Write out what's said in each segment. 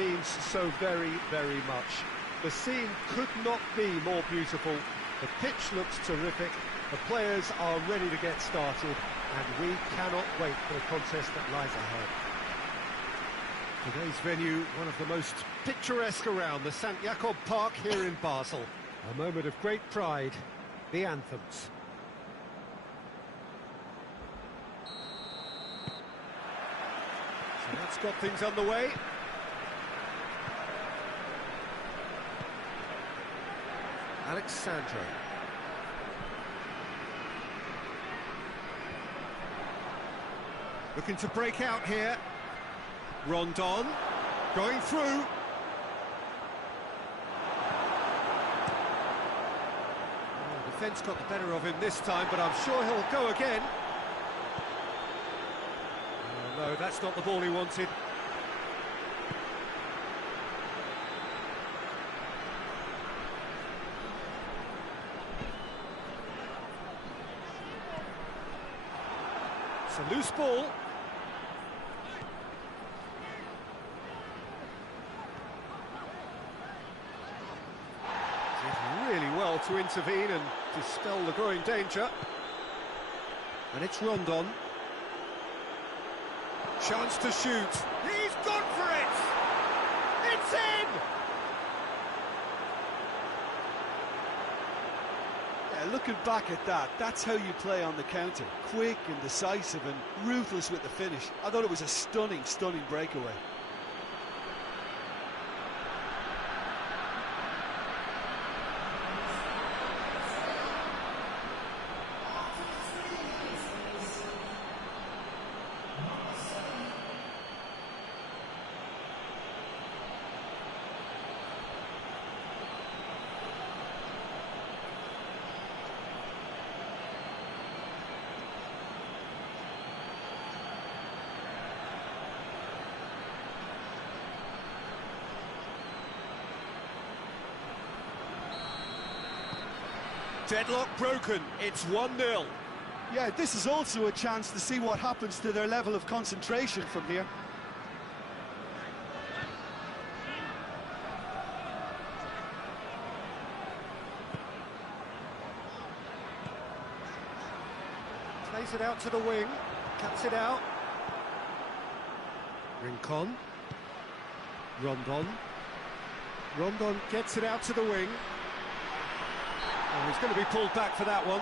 means so very, very much. The scene could not be more beautiful. The pitch looks terrific, the players are ready to get started, and we cannot wait for the contest that lies ahead. Today's venue, one of the most picturesque around, the St. Jakob Park here in Basel. A moment of great pride, the anthems. So that's got things underway. Alexandro. Looking to break out here. Rondon, going through. Oh, defence got the better of him this time, but I'm sure he'll go again. Oh, no, that's not the ball he wanted. It's a loose ball. Really well to intervene and dispel the growing danger. And it's Rondon. Chance to shoot. He's gone for it! It's in! Yeah, looking back at that, that's how you play on the counter. Quick and decisive and ruthless with the finish. I thought it was a stunning, stunning breakaway. Deadlock broken, it's 1-0. Yeah, this is also a chance to see what happens to their level of concentration from here. Plays it out to the wing, cuts it out. Rincon. Rondon. Rondon gets it out to the wing. Oh, he's going to be pulled back for that one.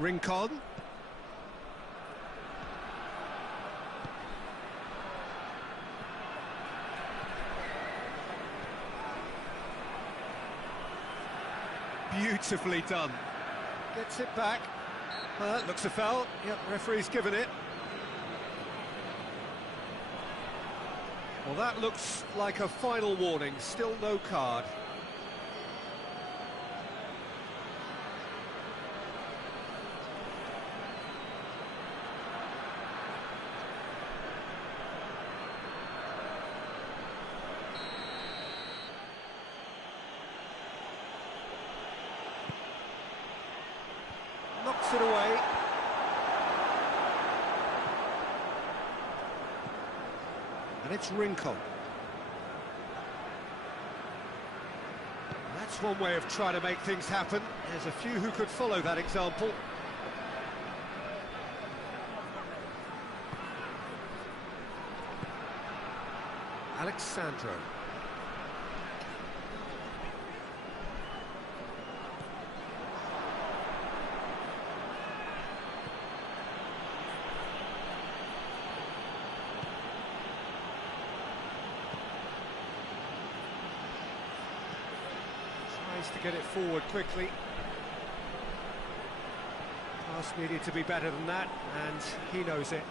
Rincon. Beautifully done. Gets it back. Looks a foul. Yep, referee's given it. Well, that looks like a final warning. Still no card. Knocks it away. And it's Rincon. That's one way of trying to make things happen. There's a few who could follow that example. Alexandro. To get it forward quickly. Pass needed to be better than that, and he knows it.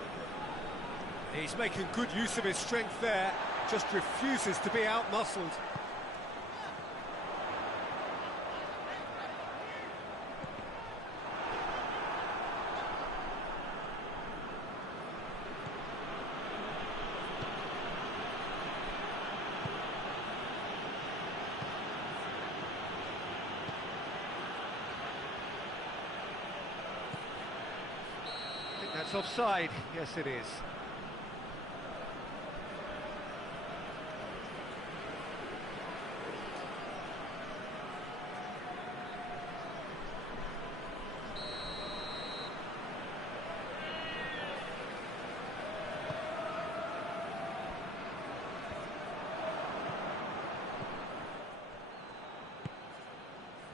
He's making good use of his strength there, just refuses to be out-muscled. That's offside. Yes, it is.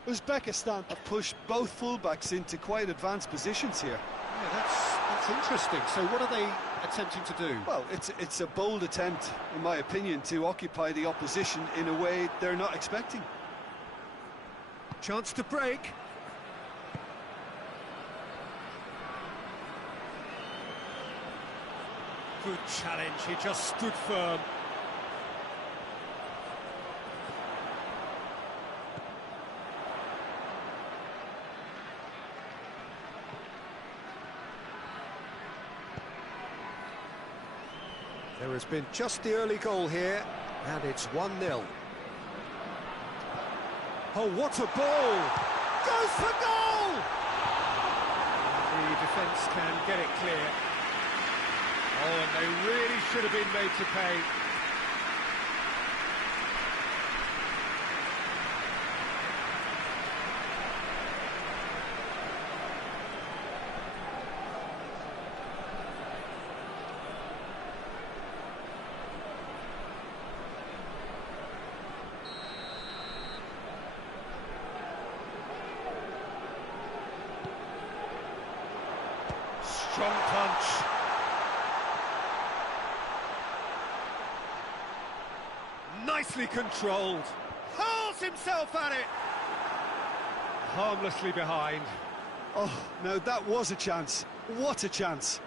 Uzbekistan have pushed both fullbacks into quite advanced positions here. Yeah, that's interesting. So what are they attempting to do? Well, it's a bold attempt, in my opinion, to occupy the opposition in a way they're not expecting. Chance to break. Good challenge, he just stood firm. There has been just the early goal here, and it's 1-0. Oh, what a ball! Goes for goal! The defence can get it clear. Oh, and they really should have been made to pay. Strong punch. Nicely controlled. Hurls himself at it. Harmlessly behind. Oh, no, that was a chance. What a chance.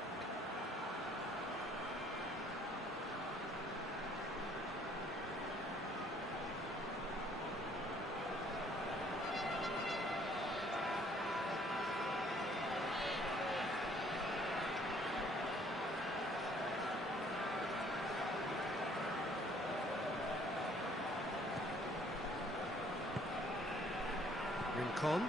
Rincon.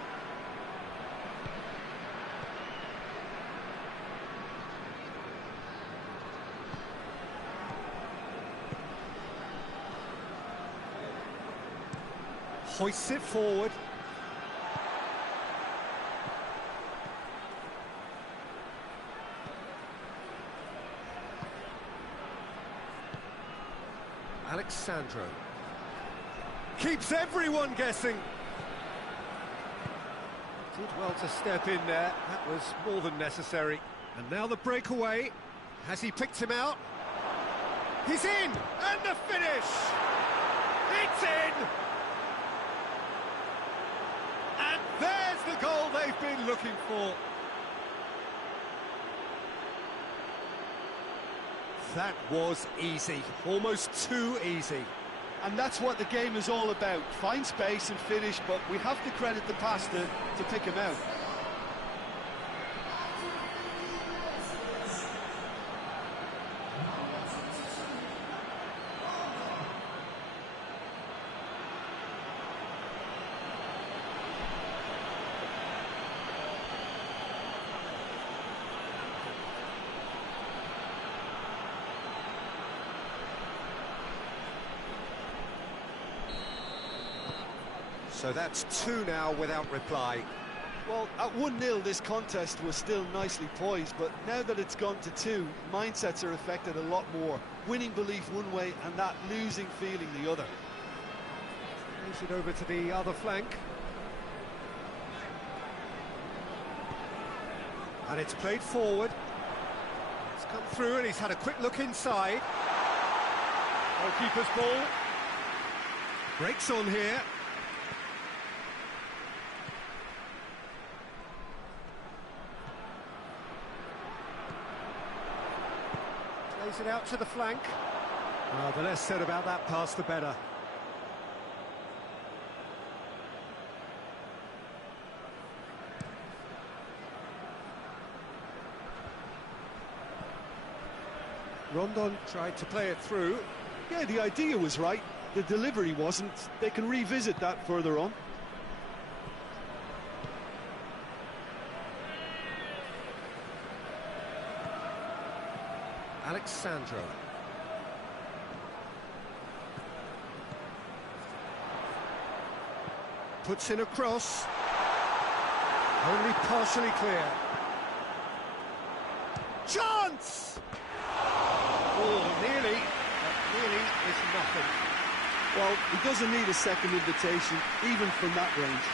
Hoists it forward. Alexandro. Keeps everyone guessing. Did well to step in there. That was more than necessary. And now the breakaway. Has he picked him out? He's in! And the finish! It's in! And there's the goal they've been looking for. That was easy. Almost too easy. And that's what the game is all about. Find space and finish, but we have to credit the pass to pick him out. So that's 2 now without reply. Well, at 1-0 this contest was still nicely poised, but now that it's gone to 2, mindsets are affected a lot more. Winning belief one way and that losing feeling the other. Moves it over to the other flank. And it's played forward. It's come through and he's had a quick look inside. Goalkeeper's ball. Breaks on here. Plays it out to the flank. The less said about that pass, the better. Rondon tried to play it through. Yeah, the idea was right. The delivery wasn't. They can revisit that further on. Alexandro. Puts in a cross. Only partially clear. Chance! Oh, nearly. But nearly is nothing. Well, he doesn't need a second invitation, even from that range.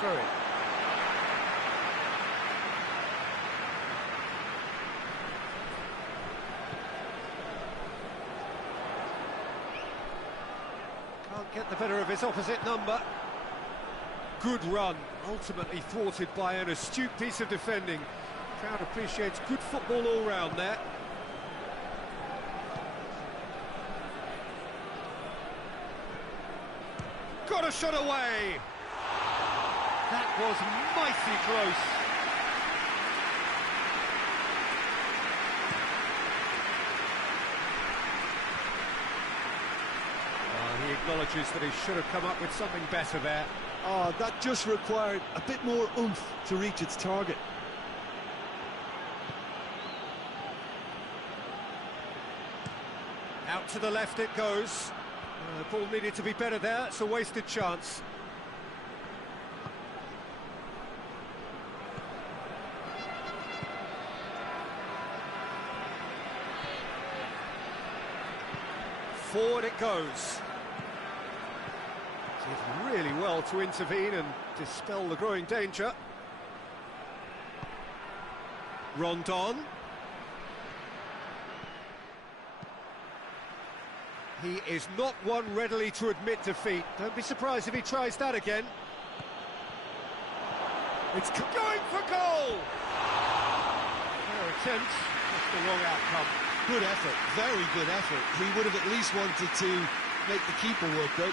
Through it. Can't get the better of his opposite number. Good run, ultimately thwarted by an astute piece of defending. Crowd appreciates good football all round there. Got a shot away! That was mighty close. He acknowledges that he should have come up with something better there. Oh, that just required a bit more oomph to reach its target. Out to the left it goes. The ball needed to be better there. It's a wasted chance. Forward it goes. Did really well to intervene and dispel the growing danger. Rondon. He is not one readily to admit defeat. Don't be surprised if he tries that again. It's going for goal! Fair attempt, just the wrong outcome. Good effort, very good effort. He would have at least wanted to make the keeper work, though.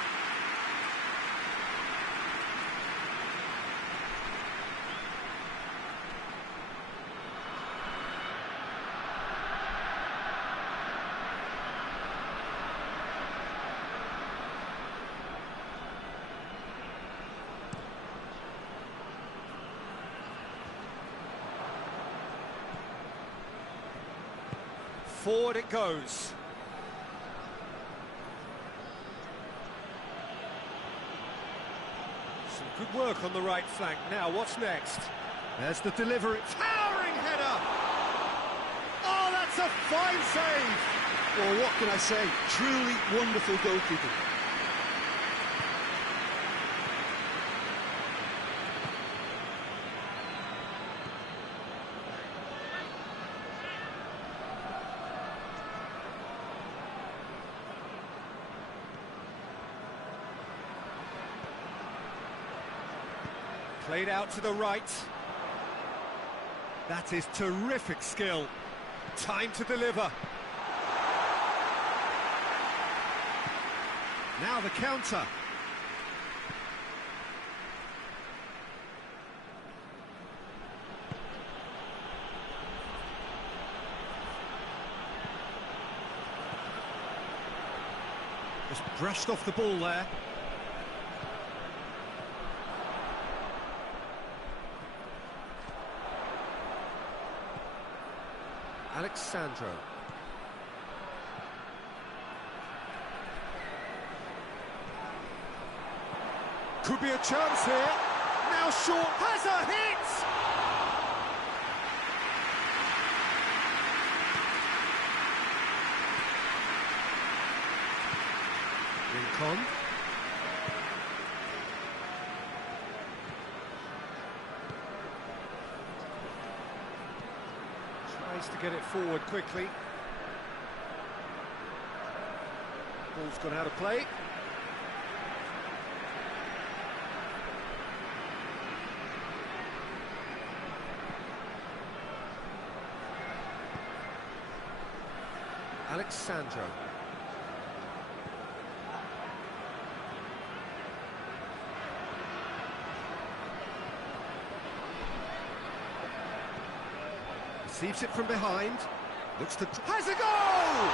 Forward it goes. Some good work on the right flank. Now, what's next? There's the delivery. Towering header! Oh, that's a fine save! Well, what can I say? Truly wonderful goalkeeping. Played out to the right. That is terrific skill. Time to deliver. Now the counter. Just brushed off the ball there. Alexandro. Could be a chance here. Now short, has a hit! Rincon. Tries to get it forward quickly. Ball's gone out of play. Alexandro. Receives it from behind. Looks to... Has a goal!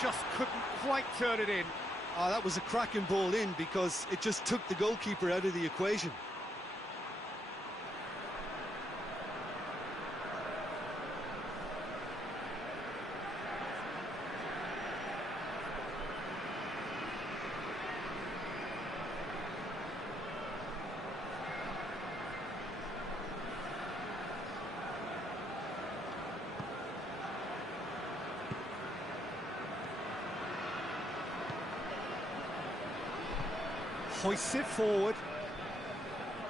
Just couldn't quite turn it in. Oh, that was a cracking ball in because it just took the goalkeeper out of the equation. Hoists it forward.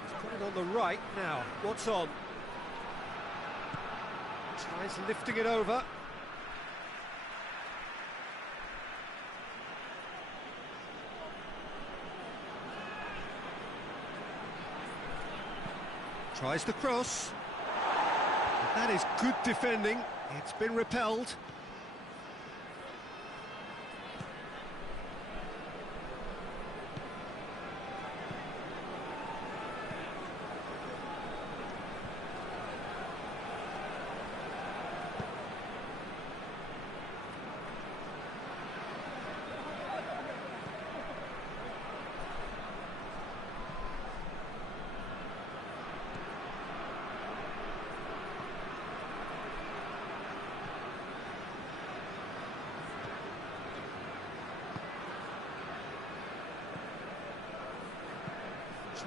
He's put it on the right now. What's on? Tries lifting it over. Tries the cross. That is good defending. It's been repelled.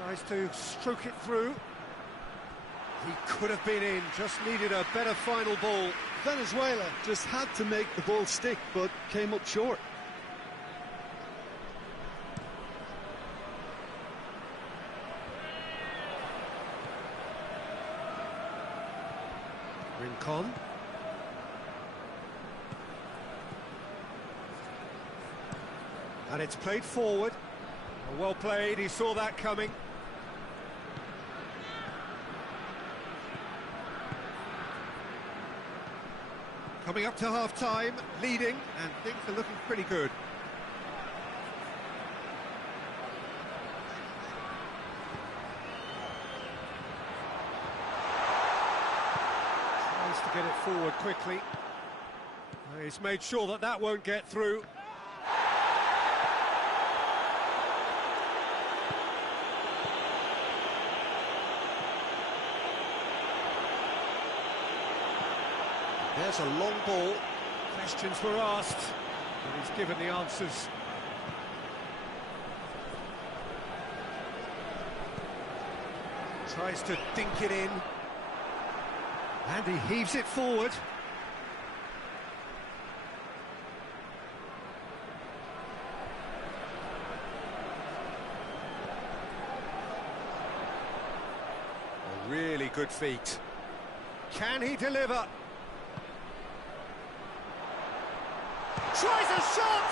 Tries to stroke it through. He could have been in, just needed a better final ball. Venezuela just had to make the ball stick, but came up short. Rincon. And it's played forward. Well played, he saw that coming. Coming up to half-time, leading, and things are looking pretty good. Tries to get it forward quickly. He's made sure that that won't get through. There's a long ball. Questions were asked, and he's given the answers. Tries to dink it in. And he heaves it forward. A really good feat. Can he deliver? Tries a shot!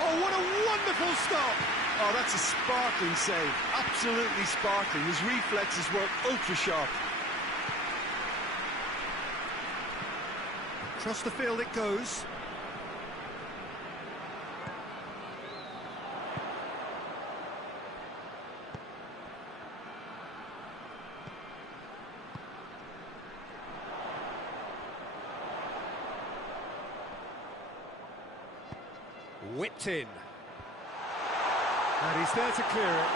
Oh, what a wonderful stop! Oh, that's a sparkling save. Absolutely sparkling. His reflexes were ultra-sharp. Across the field it goes. Whipped in. And he's there to clear it.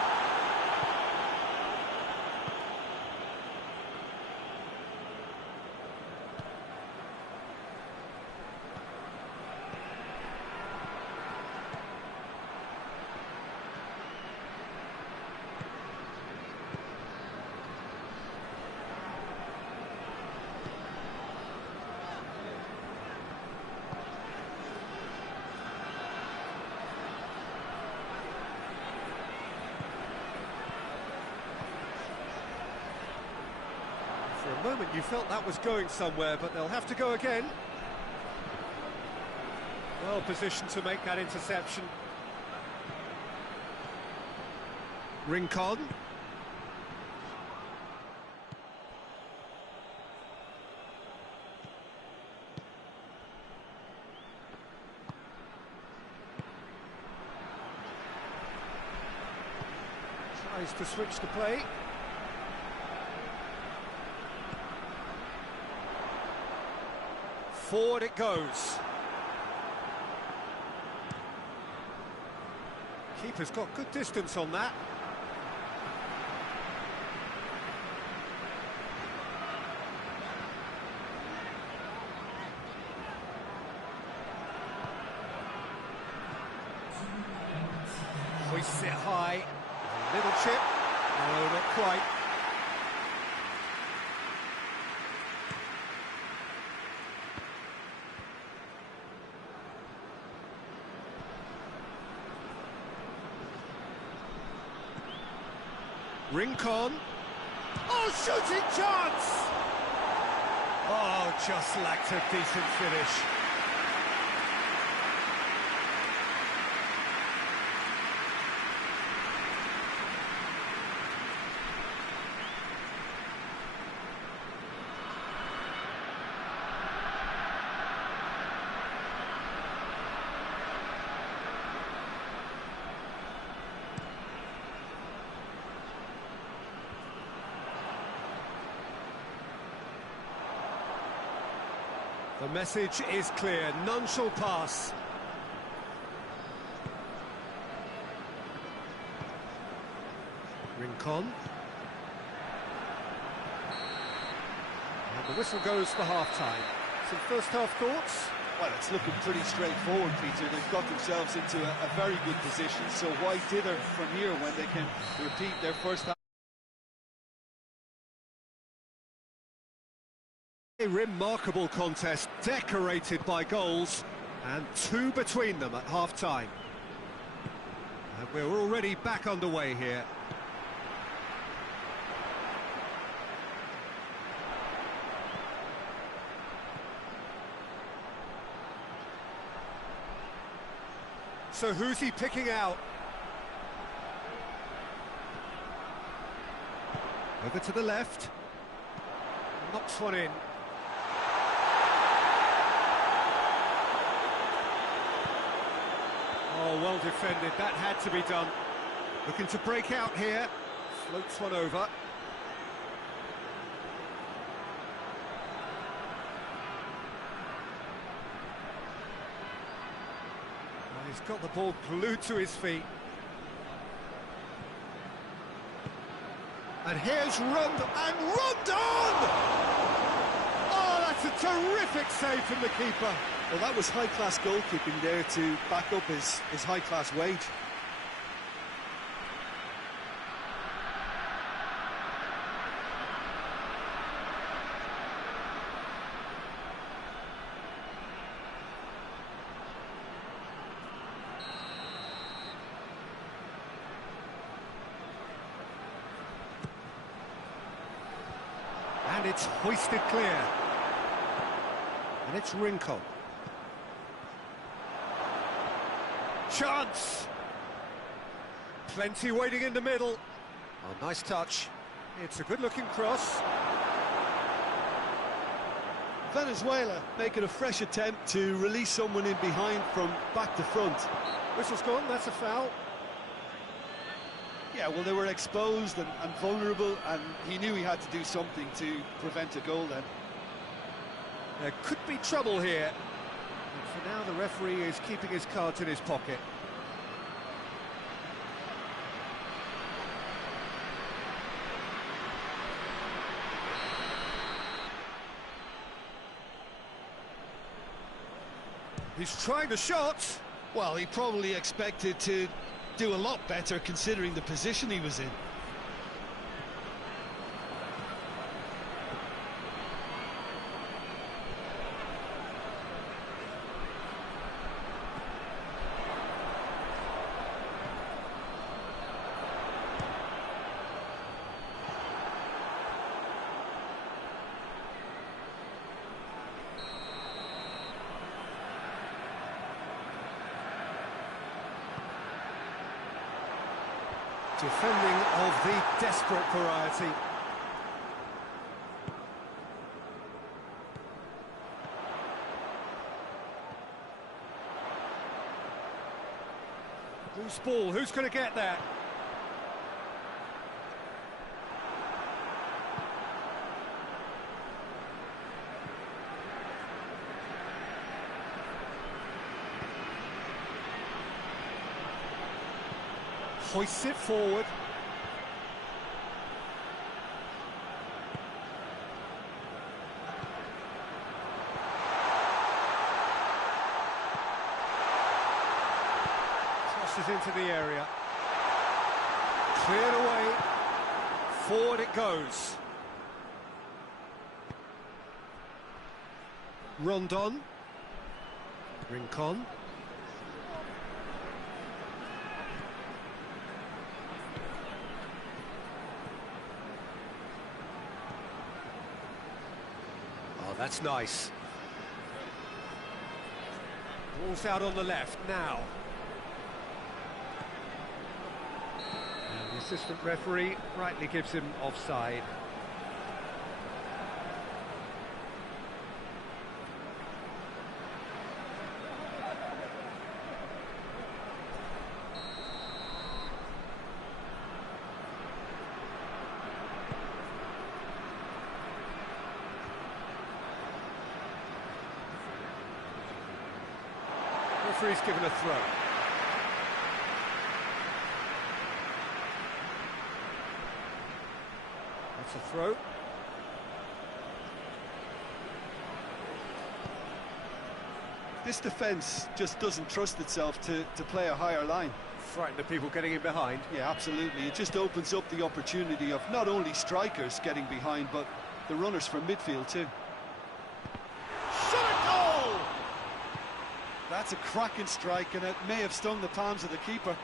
For a moment you felt that was going somewhere, but they'll have to go again. Well positioned to make that interception. Rincon. Tries to switch the play. Forward it goes. Keeper's got good distance on that. Hoists it high. A little chip. No, not quite. Rincon. Oh, shooting chance! Oh, just lacked a decent finish. The message is clear, none shall pass. Rincon. And the whistle goes for half-time. Some first-half thoughts? Well, it's looking pretty straightforward, Peter. They've got themselves into a very good position, so why dither from here when they can repeat their first half? A remarkable contest, decorated by goals, and two between them at half-time. And we're already back underway here. So who's he picking out? Over to the left. Knocks one in. Oh, well defended, that had to be done. Looking to break out here, floats one over. Well, he's got the ball glued to his feet. And here's Rond, and Rondon! Oh, that's a terrific save from the keeper. Well, that was high-class goalkeeping there to back up his high-class wage. And it's hoisted clear. And it's Rincon. Chance! Plenty waiting in the middle. Oh, nice touch. It's a good-looking cross. Venezuela making a fresh attempt to release someone in behind from back to front. Whistle's gone, that's a foul. Yeah, well, they were exposed and vulnerable, and he knew he had to do something to prevent a goal then. There could be trouble here. And for now, the referee is keeping his cards in his pocket. He's trying the shot. Well, he probably expected to do a lot better considering the position he was in. Defending of the desperate variety. Loose ball, who's going to get that? Hoists it forward. Tosses into the area. Cleared away. Forward it goes. Rondon. Rincon. Oh, that's nice. Ball's out on the left now. And the assistant referee rightly gives him offside. Referee's given a throw. That's a throw. This defence just doesn't trust itself to play a higher line. Frightened of people getting in behind. Yeah, absolutely. It just opens up the opportunity of not only strikers getting behind, but the runners from midfield too. Shot a goal! That's a cracking strike, and it may have stung the palms of the keeper.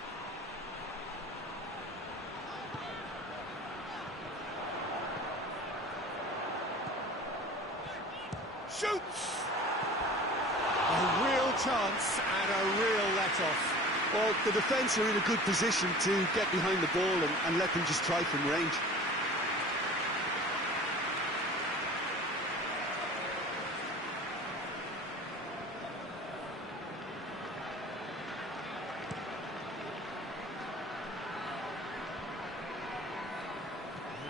Shoots! A real chance and a real let-off. Well, the defence are in a good position to get behind the ball and let them just try from range.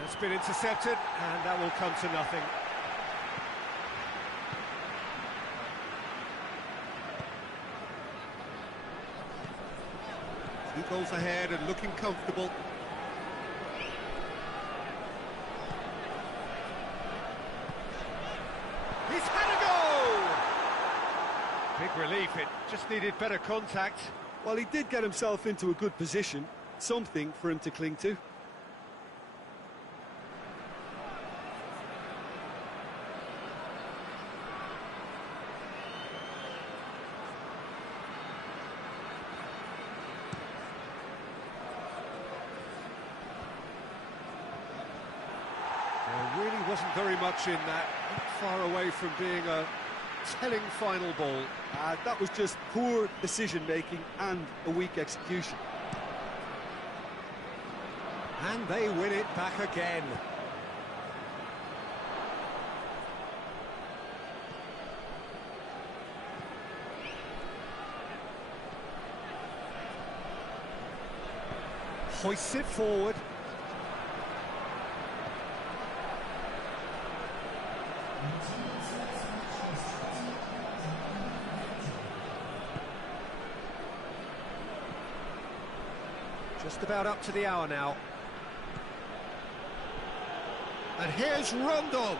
It's been intercepted, and that will come to nothing. He goes ahead and looking comfortable. He's had a goal! Big relief, it just needed better contact. Well, he did get himself into a good position, something for him to cling to. There really wasn't very much in that, not far away from being a telling final ball. That was just poor decision-making and a weak execution. And they win it back again. Hoists it forward. Just about up to the hour now. And here's Rondon.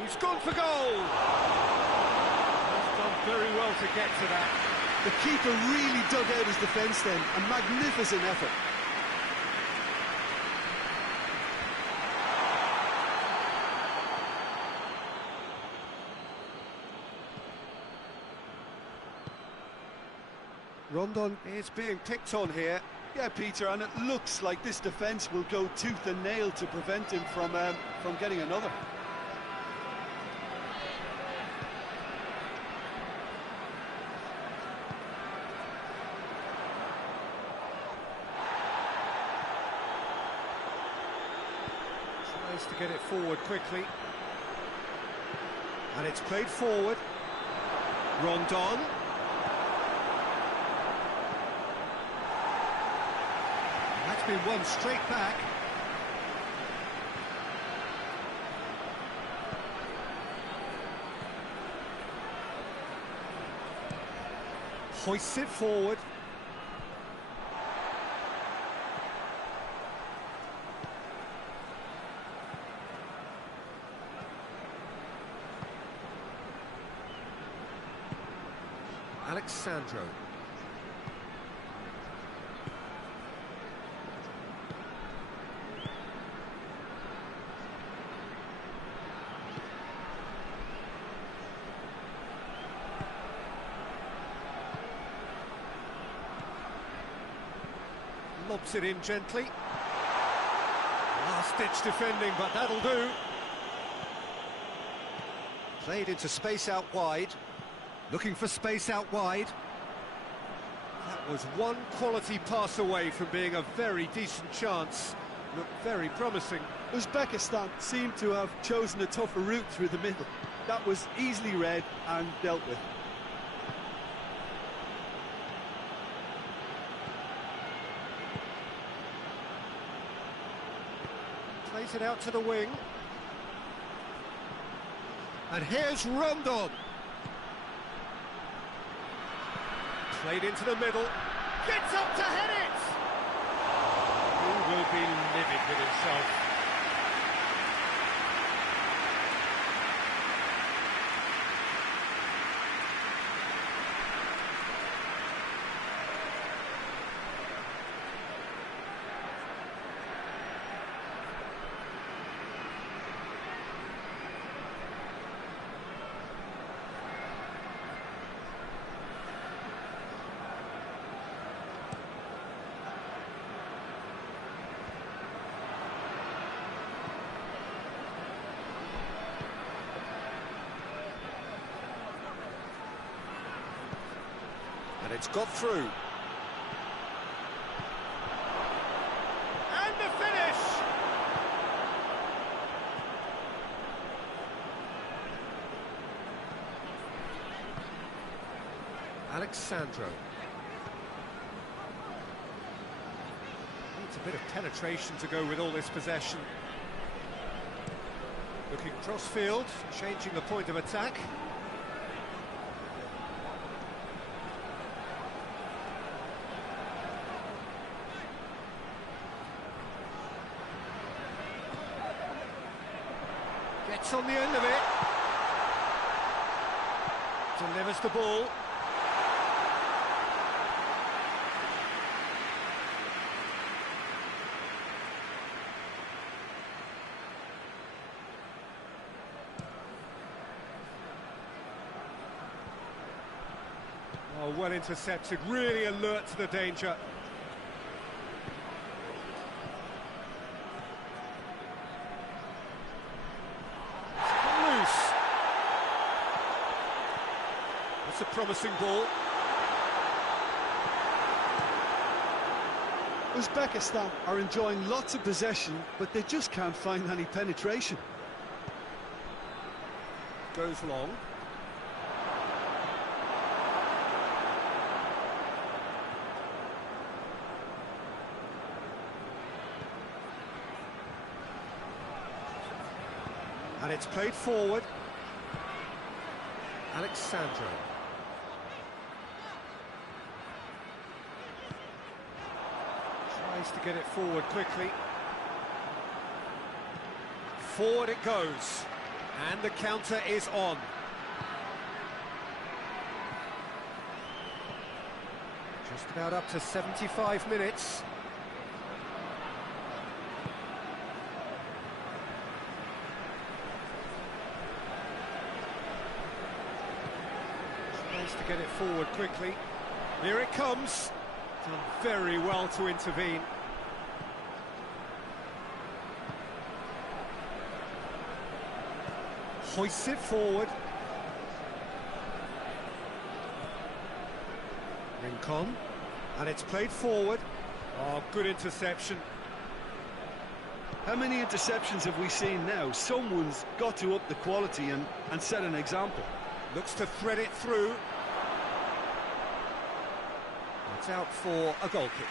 He's gone for goal. He's done very well to get to that. The keeper really dug out his defence then. A magnificent effort. Rondon is being picked on here. Yeah, Peter, and it looks like this defence will go tooth and nail to prevent him from getting another. Tries to get it forward quickly. And it's played forward. Rondon. That's been won straight back. Hoists it forward. Alexandro. Lobs it in gently. Last-ditch defending, but that'll do. Played into space out wide. Looking for space out wide. That was one quality pass away from being a very decent chance. Looked very promising. Uzbekistan seemed to have chosen a tougher route through the middle. That was easily read and dealt with. Plays it out to the wing. And here's Rondon. Played into the middle. Gets up to head it! He will be livid with himself. And it's got through. And the finish! Alexandro. Needs a bit of penetration to go with all this possession. Looking cross-field, changing the point of attack. Gets on the end of it. Delivers the ball. Oh, well intercepted, really alert to the danger. It's a promising ball. Uzbekistan are enjoying lots of possession, but they just can't find any penetration. Goes long. And it's played forward. Alexandro. Tries to get it forward quickly. Forward it goes. And the counter is on. Just about up to 75 minutes. Tries to get it forward quickly. Here it comes. Done very well to intervene. Hoists it forward. Rincon. And it's played forward. Oh, good interception. How many interceptions have we seen now? Someone's got to up the quality and set an example. Looks to thread it through. It's out for a goal kick.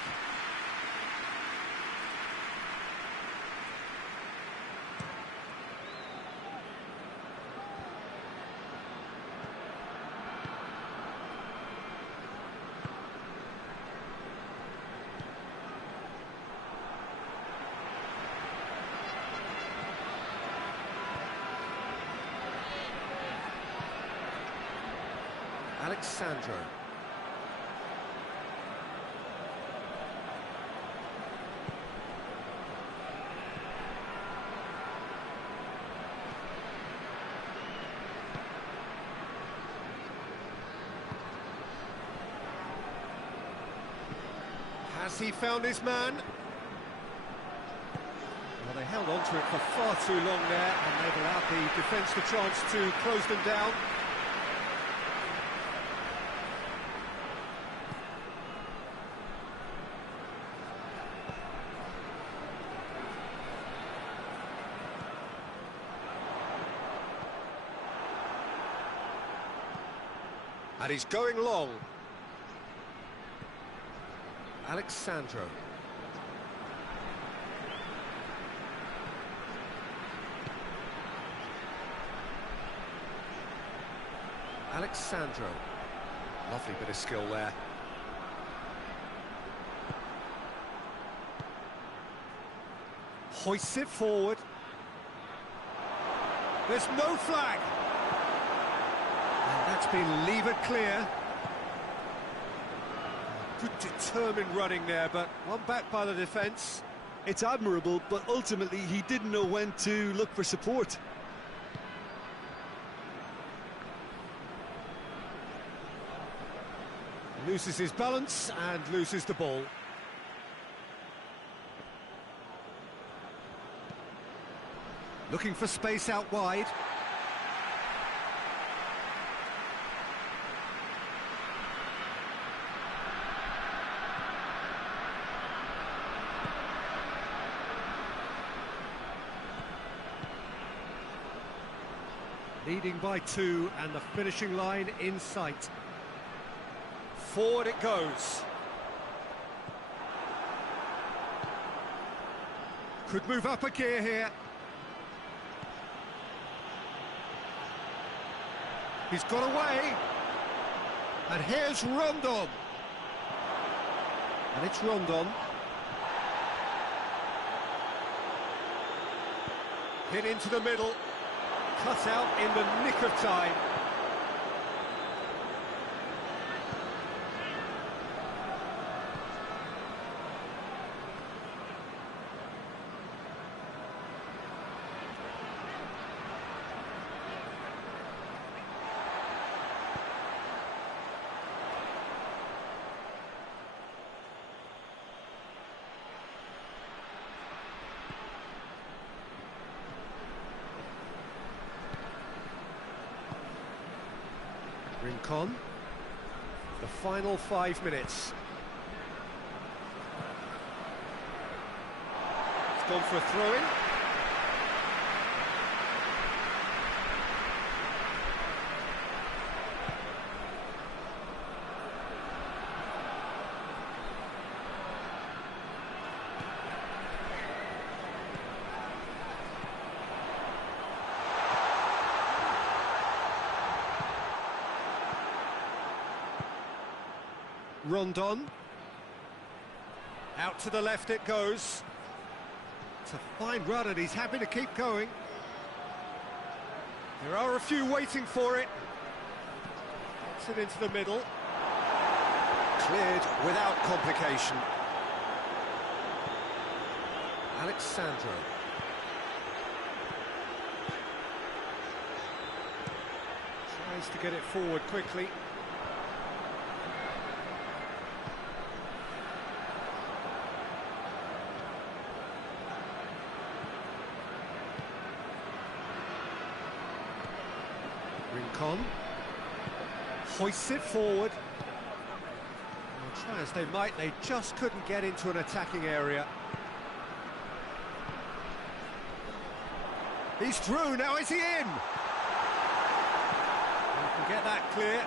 Alexandro. Has he found his man? Well, they held on to it for far too long there, and they've allowed the defence the chance to close them down. And he's going long. Alexandro. Alexandro. Lovely bit of skill there. Hoists it forward. There's no flag. And that's been levered clear. Good determined running there, but one back by the defence. It's admirable, but ultimately he didn't know when to look for support. Loses his balance and loses the ball. Looking for space out wide. Leading by 2 and the finishing line in sight. Forward it goes. Could move up a gear here. He's got away. And here's Rondon. And it's Rondon. Hit into the middle. Cut out in the nick of time. Rincon, the final 5 minutes. It's gone for a throw-in. Rondon. Out to the left it goes. It's a fine run and he's happy to keep going. There are a few waiting for it. Gets it into the middle. Cleared without complication. Alexandro. Tries to get it forward quickly. Rincon hoists it forward. Well, try as they might, they just couldn't get into an attacking area. He's through, now is he in? You can get that clear.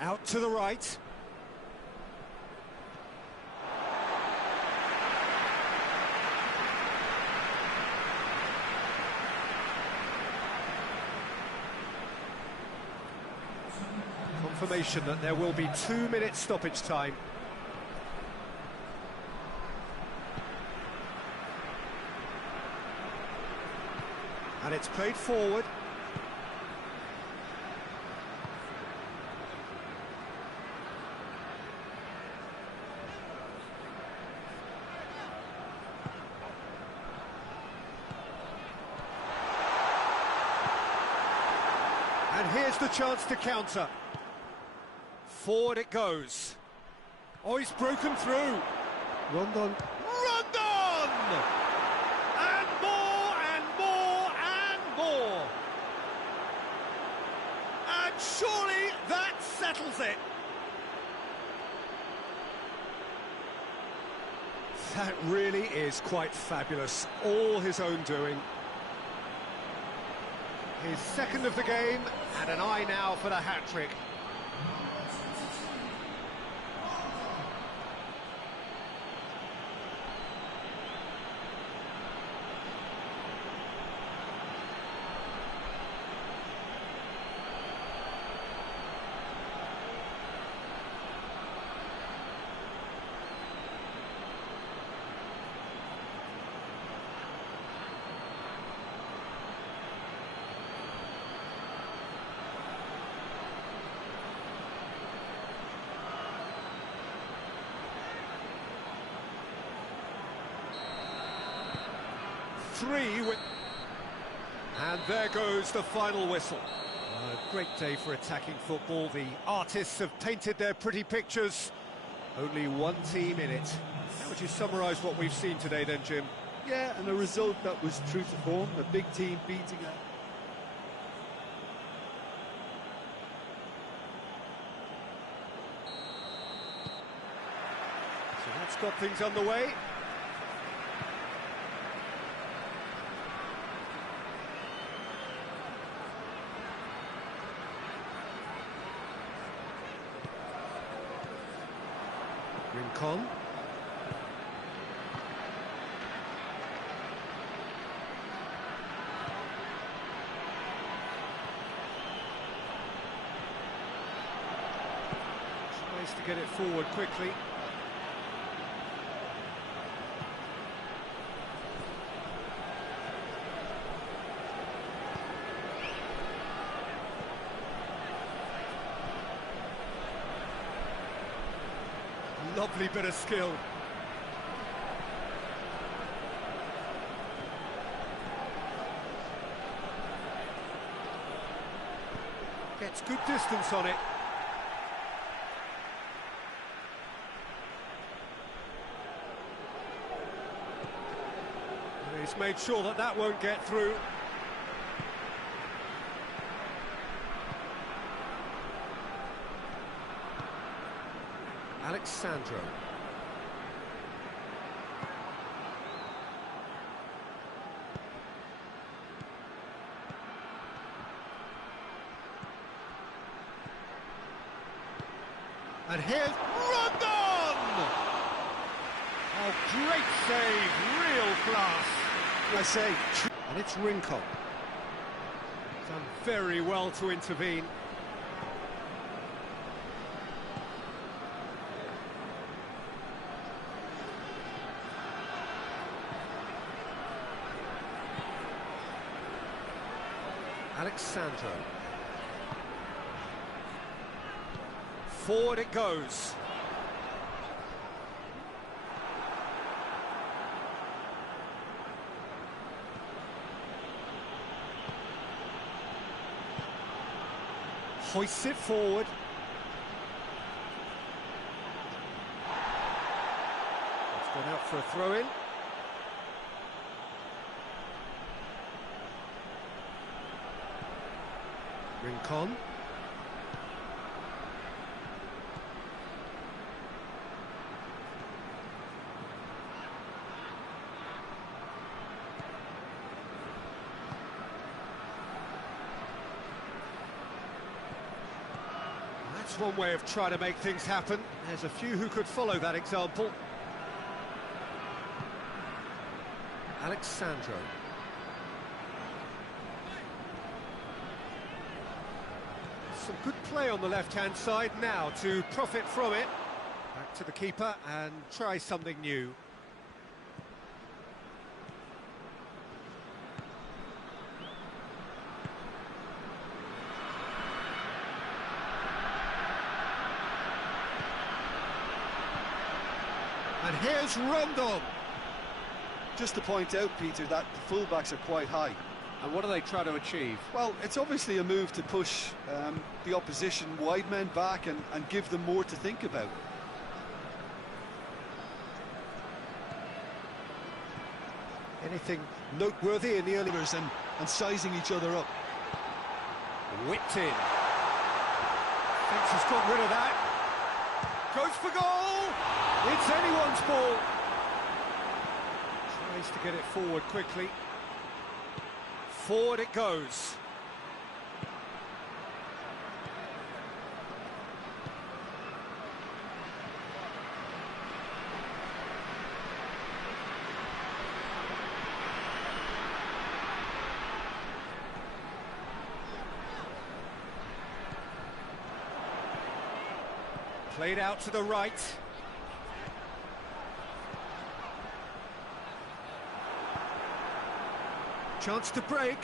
Out to the right. Confirmation that there will be 2 minutes stoppage time. And it's played forward. And here's the chance to counter. Forward it goes. Oh, he's broken through. Rondon. Rondon! And more, and more, and more. And surely that settles it. That really is quite fabulous. All his own doing. His second of the game, and an eye now for the hat-trick. And there goes the final whistle. A great day for attacking football. The artists have painted their pretty pictures. Only one team in it. How would you summarise what we've seen today then, Jim? Yeah, and a result that was true to form. A big team beating a... So that's got things underway. Rincon. Tries to get it forward quickly. Lovely bit of skill. Gets good distance on it. And he's made sure that that won't get through. Alexandro. And here's Rondon! Oh, great save, real class. I say, and it's Rincon. Done very well to intervene. Alexandro. Forward it goes. Hoists it forward. It's gone out for a throw-in. Rincon. That's one way of trying to make things happen. There's a few who could follow that example. Alexandro. Some good play on the left-hand side now to profit from it. Back to the keeper and try something new. And here's Rondon. just to point out, Peter, that the fullbacks are quite high. And what do they try to achieve? Well, it's obviously a move to push the opposition wide men back and give them more to think about. Anything noteworthy in the early... And sizing each other up. Whipped in. Thinks he's got rid of that. Goes for goal! It's anyone's ball. Tries to get it forward quickly. Forward it goes. Played out to the right. Chance to break.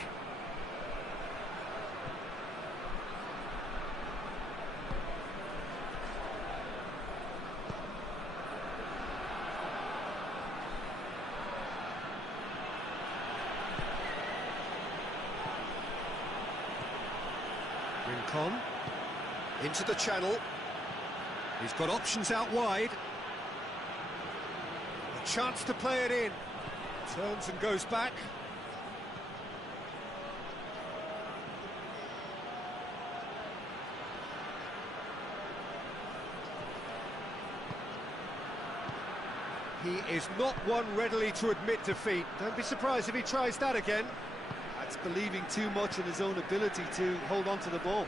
Rincon into the channel. He's got options out wide. A chance to play it in. Turns and goes back. He is not one readily to admit defeat. Don't be surprised if he tries that again. That's believing too much in his own ability to hold on to the ball.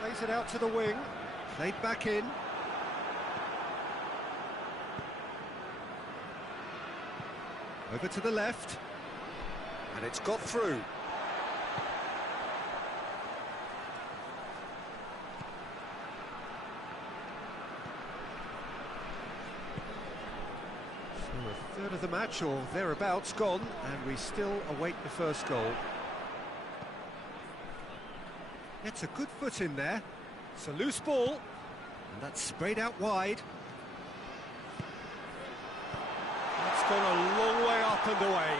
Plays it out to the wing, played back in. Over to the left, and it's got through. So a third of the match, or thereabouts, gone, and we still await the first goal. Gets a good foot in there. It's a loose ball, and that's sprayed out wide. That's gone a long way up and away.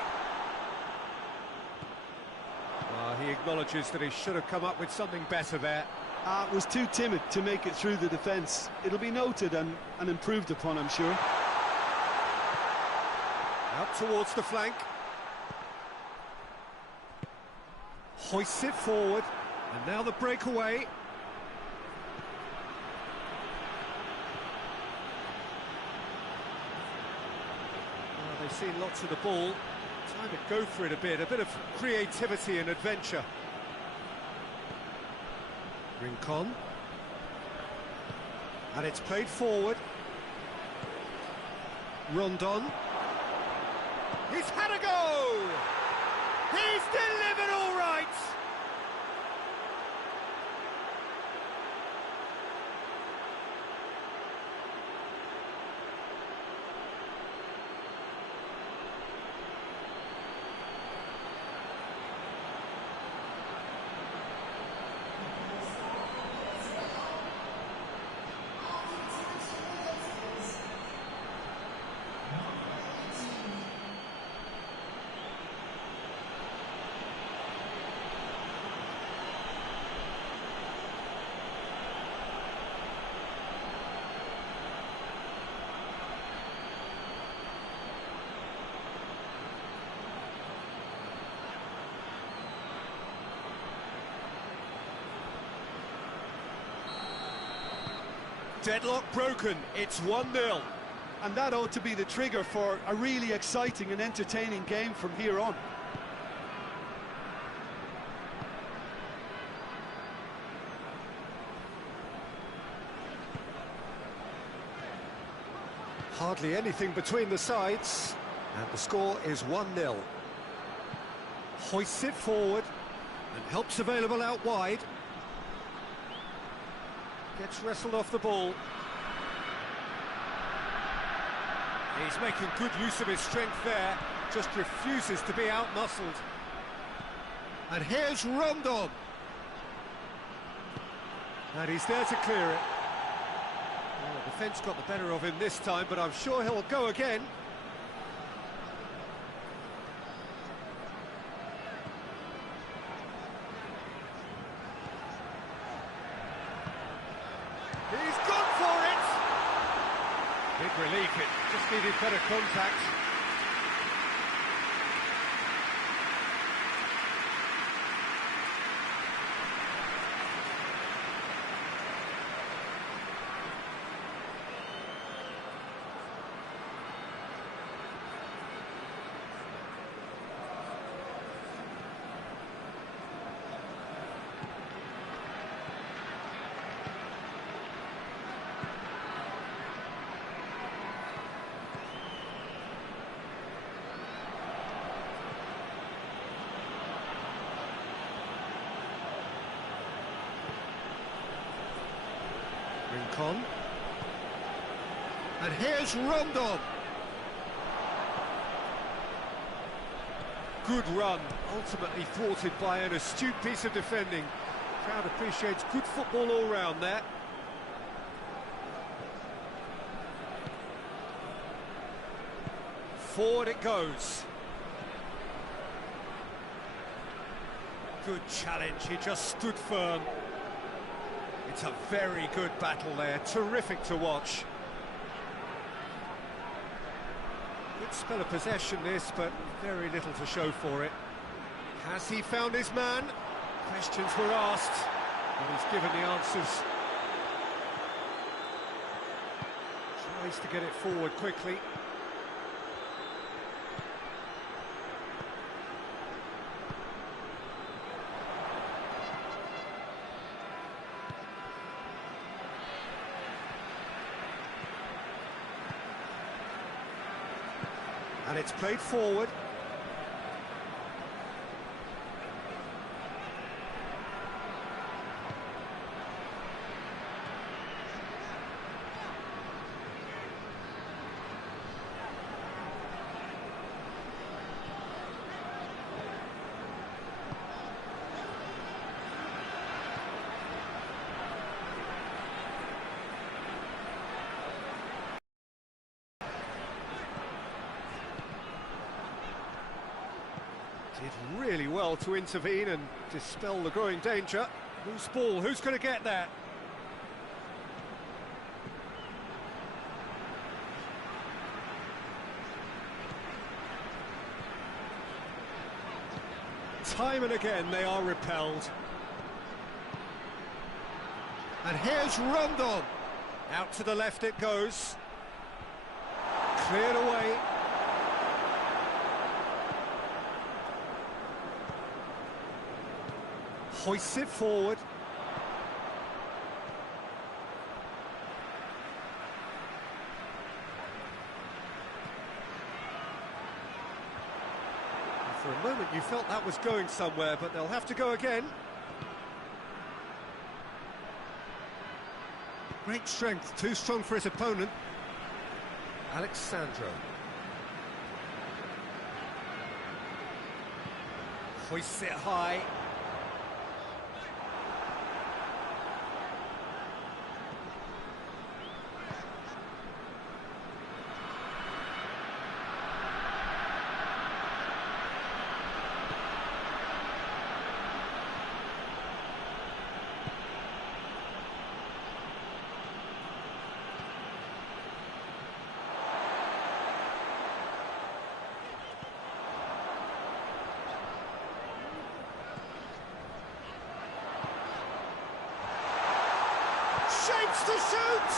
He acknowledges that he should have come up with something better there. Was too timid to make it through the defence. It'll be noted and improved upon, I'm sure. Out towards the flank. Hoists it forward. And now the breakaway. They've seen lots of the ball. Time to go for it a bit of creativity and adventure. Rincon. And it's played forward. Rondon. He's had a go! He's delivered all right! Deadlock broken, it's 1-0. And that ought to be the trigger for a really exciting and entertaining game from here on. Hardly anything between the sides, and the score is 1-0. Hoists it forward, and help's available out wide. Gets wrestled off the ball. He's making good use of his strength there, just refuses to be out-muscled. And here's Rondon. And he's there to clear it. Oh, Defence got the better of him this time, but I'm sure he'll go again. He's gone for it! Big relief, it just needed better contact. Rincon. And here's Rondon. Good run, ultimately thwarted by an astute piece of defending. Crowd appreciates good football all round there. Forward it goes. Good challenge, he just stood firm. It's a very good battle there, terrific to watch. Good spell of possession this, but very little to show for it. Has he found his man? Questions were asked, but he's given the answers. Tries to get it forward quickly. And it's played forward. Did really well to intervene and dispel the growing danger. Loose ball, who's going to get that? Time and again they are repelled. And here's Rondon. Out to the left it goes. Cleared away. Hoists it forward. For a moment you felt that was going somewhere, but they'll have to go again. Great strength, too strong for his opponent. Alexandro. Hoists it high. Shapes to shoot!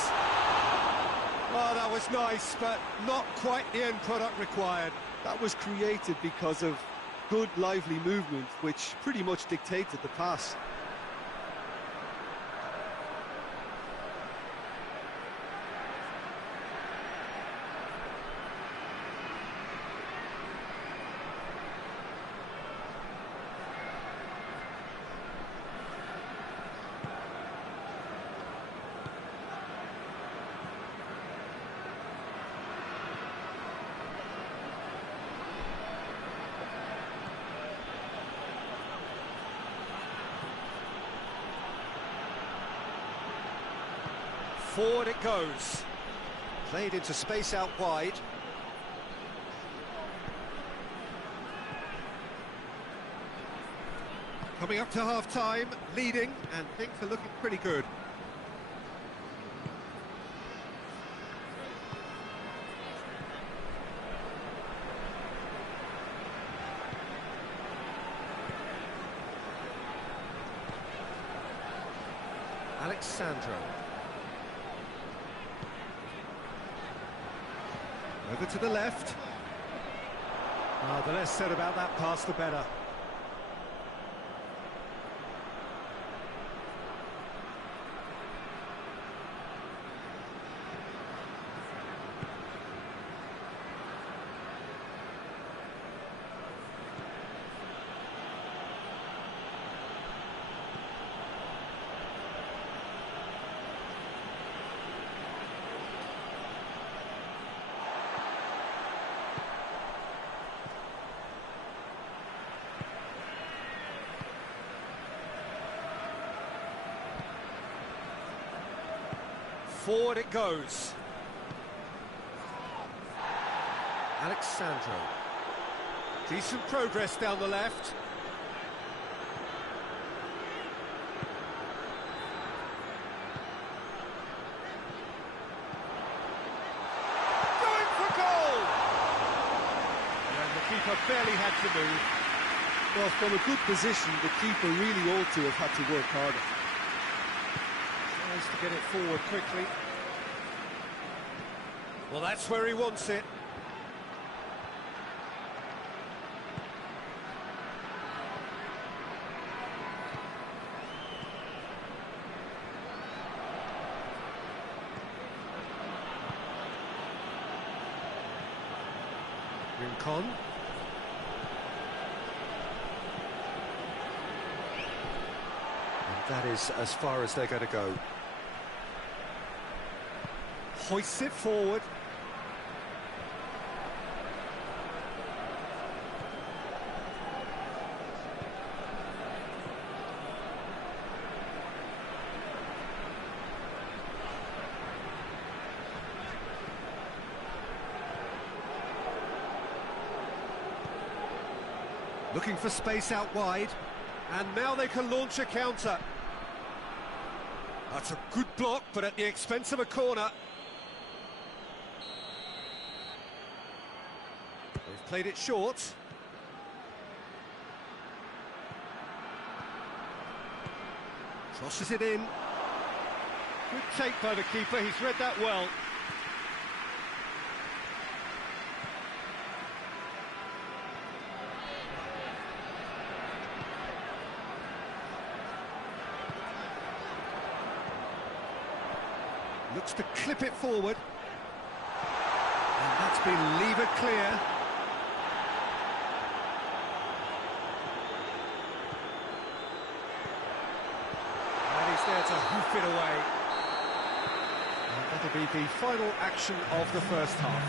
Oh, that was nice, but not quite the end product required. That was created because of good, lively movement, which pretty much dictated the pass. Forward it goes. Played into space out wide. Coming up to half-time, leading, and things are looking pretty good. Alexandro. Over to the left. The less said about that pass, the better. Forward it goes. Alexandro. Decent progress down the left. Going for goal! And the keeper barely had to move. Well, from a good position, the keeper really ought to have had to work harder. Tries to get it forward quickly. Well, that's where he wants it. Rincon. And that is as far as they're going to go. Hoists it forward. Looking for space out wide, and now they can launch a counter. That's a good block, but at the expense of a corner. They've played it short. Crosses it in. Good take by the keeper, he's read that well. Looks to clip it forward. And that's been levered clear. And he's there to hoof it away. And that'll be the final action of the first half.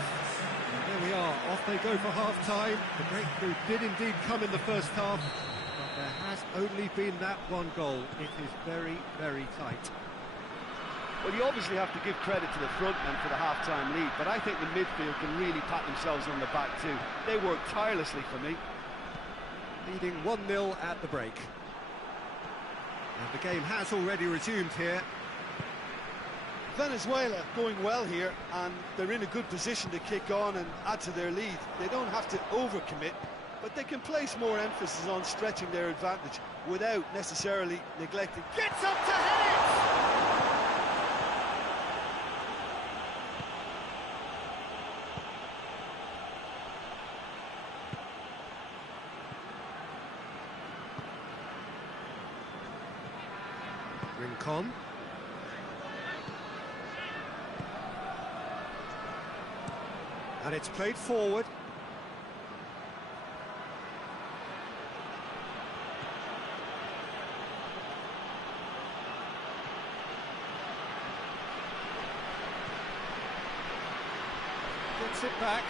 And there we are, off they go for half-time. The breakthrough did indeed come in the first half, but there has only been that one goal. It is very, very tight. Well, you obviously have to give credit to the front men for the half-time lead, but I think the midfield can really pat themselves on the back too. They worked tirelessly for me. Leading 1-0 at the break. And the game has already resumed here. Venezuela going well here, and they're in a good position to kick on and add to their lead. They don't have to overcommit, but they can place more emphasis on stretching their advantage without necessarily neglecting. Gets up to head it! Rincon. And it's played forward. Gets it back.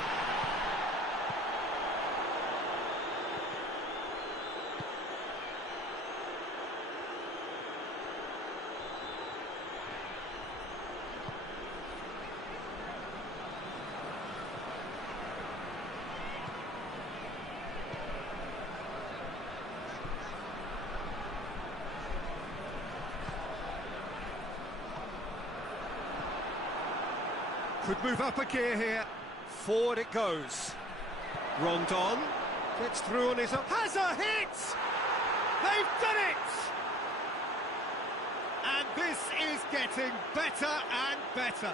Could move up a gear here. Forward it goes. Rondon gets through on his own. Has a hit! They've done it! And this is getting better and better.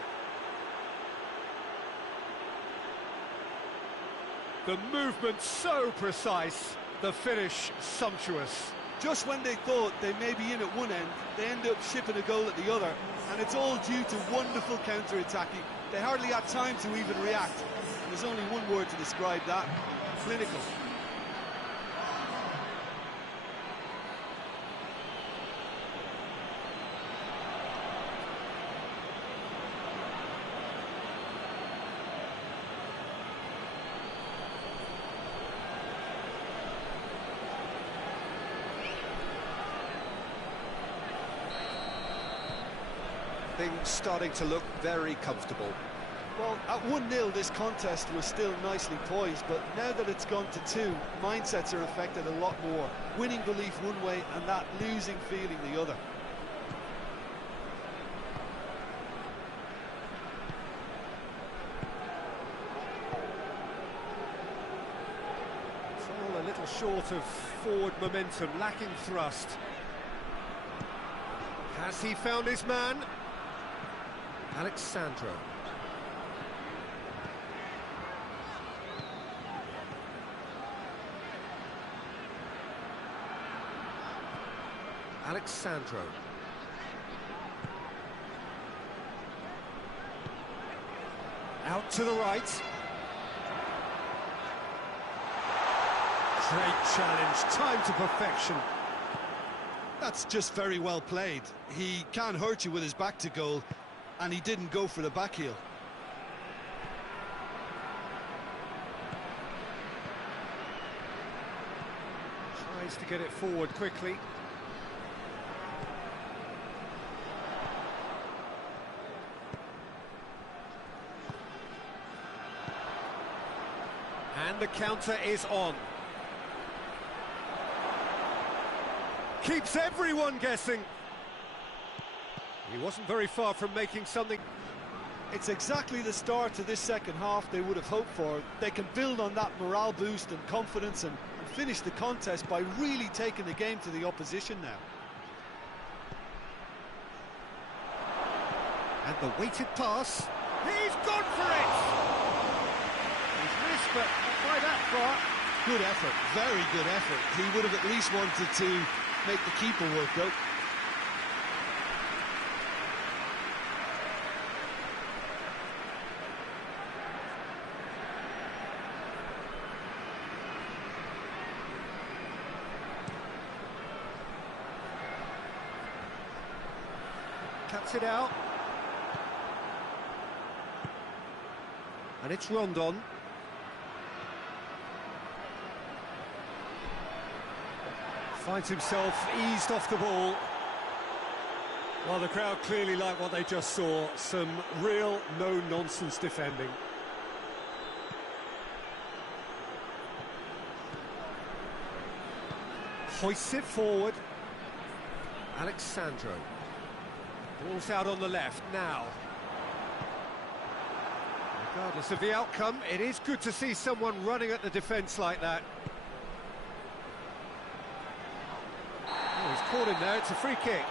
The movement so precise, the finish sumptuous. Just when they thought they may be in at one end, they end up shipping a goal at the other, and it's all due to wonderful counter-attacking. They hardly had time to even react. And there's only one word to describe that: clinical. Things starting to look very comfortable. Well, at 1-0 this contest was still nicely poised, but now that it's gone to 2, mindsets are affected a lot more. Winning belief one way and that losing feeling the other. It's all a little short of forward momentum, lacking thrust. Has he found his man? Alexandro. Alexandro. Out to the right. Great challenge, time to perfection. That's just very well played. He can't hurt you with his back to goal, and he didn't go for the back heel. Tries to get it forward quickly. And the counter is on. Keeps everyone guessing. He wasn't very far from making something. It's exactly the start to this second half they would have hoped for. They can build on that morale boost and confidence and finish the contest by really taking the game to the opposition now. And the weighted pass. He's gone for it! He's missed, but not by that far. Good effort, very good effort. He would have at least wanted to make the keeper work, though. Cuts it out. And it's Rondon. Finds himself eased off the ball. Well, the crowd clearly like what they just saw. Some real no-nonsense defending. Hoists it forward. Alexandro. Ball's out on the left now. Regardless of the outcome, it is good to see someone running at the defence like that. Oh, he's caught him there, it's a free kick.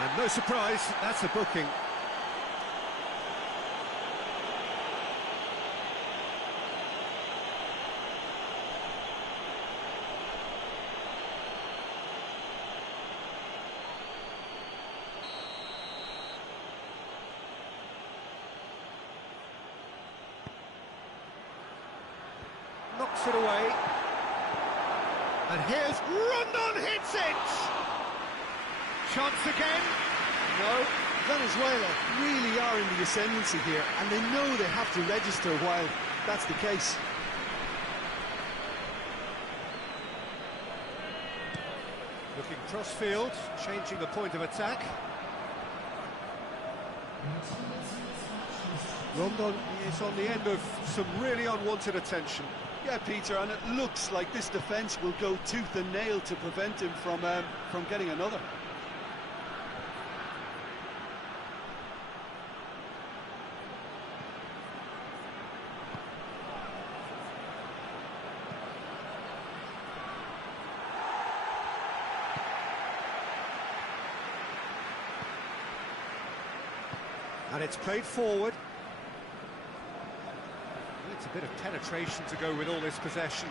And no surprise, that's a booking. Knocks it away. And here's Rondon, hits it! Chance again. No. Venezuela really are in the ascendancy here, and they know they have to register while that's the case. Looking cross-field, changing the point of attack. Rondon is on the end of some really unwanted attention. Yeah, Peter, and it looks like this defence will go tooth and nail to prevent him from getting another. And it's played forward. It's a bit of penetration to go with all this possession.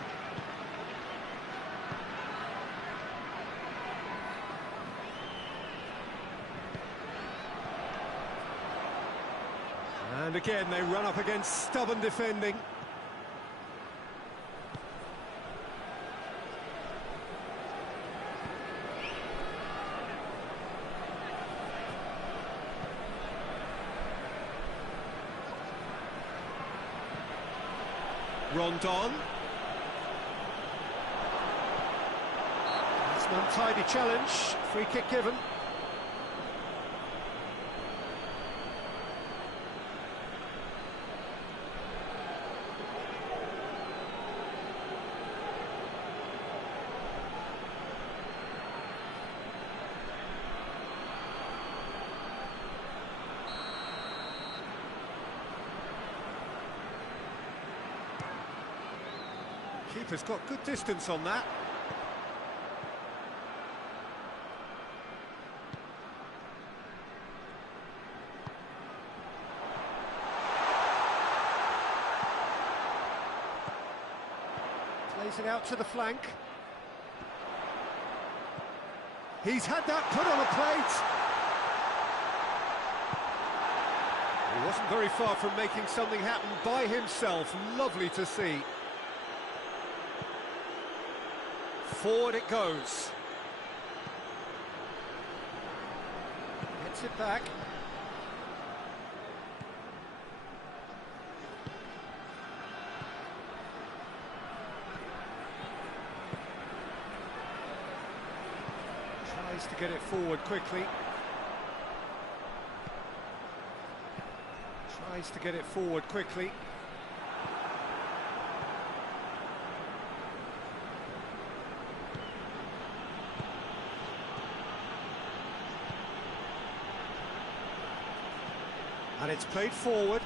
And again, they run up against stubborn defending. Rondon. It's an untidy challenge. Free kick given. Keeper's got good distance on that. Plays it out to the flank. He's had that put on a plate. He wasn't very far from making something happen by himself. Lovely to see. Forward it goes. Gets it back. Tries to get it forward quickly. Tries to get it forward quickly. And it's played forward.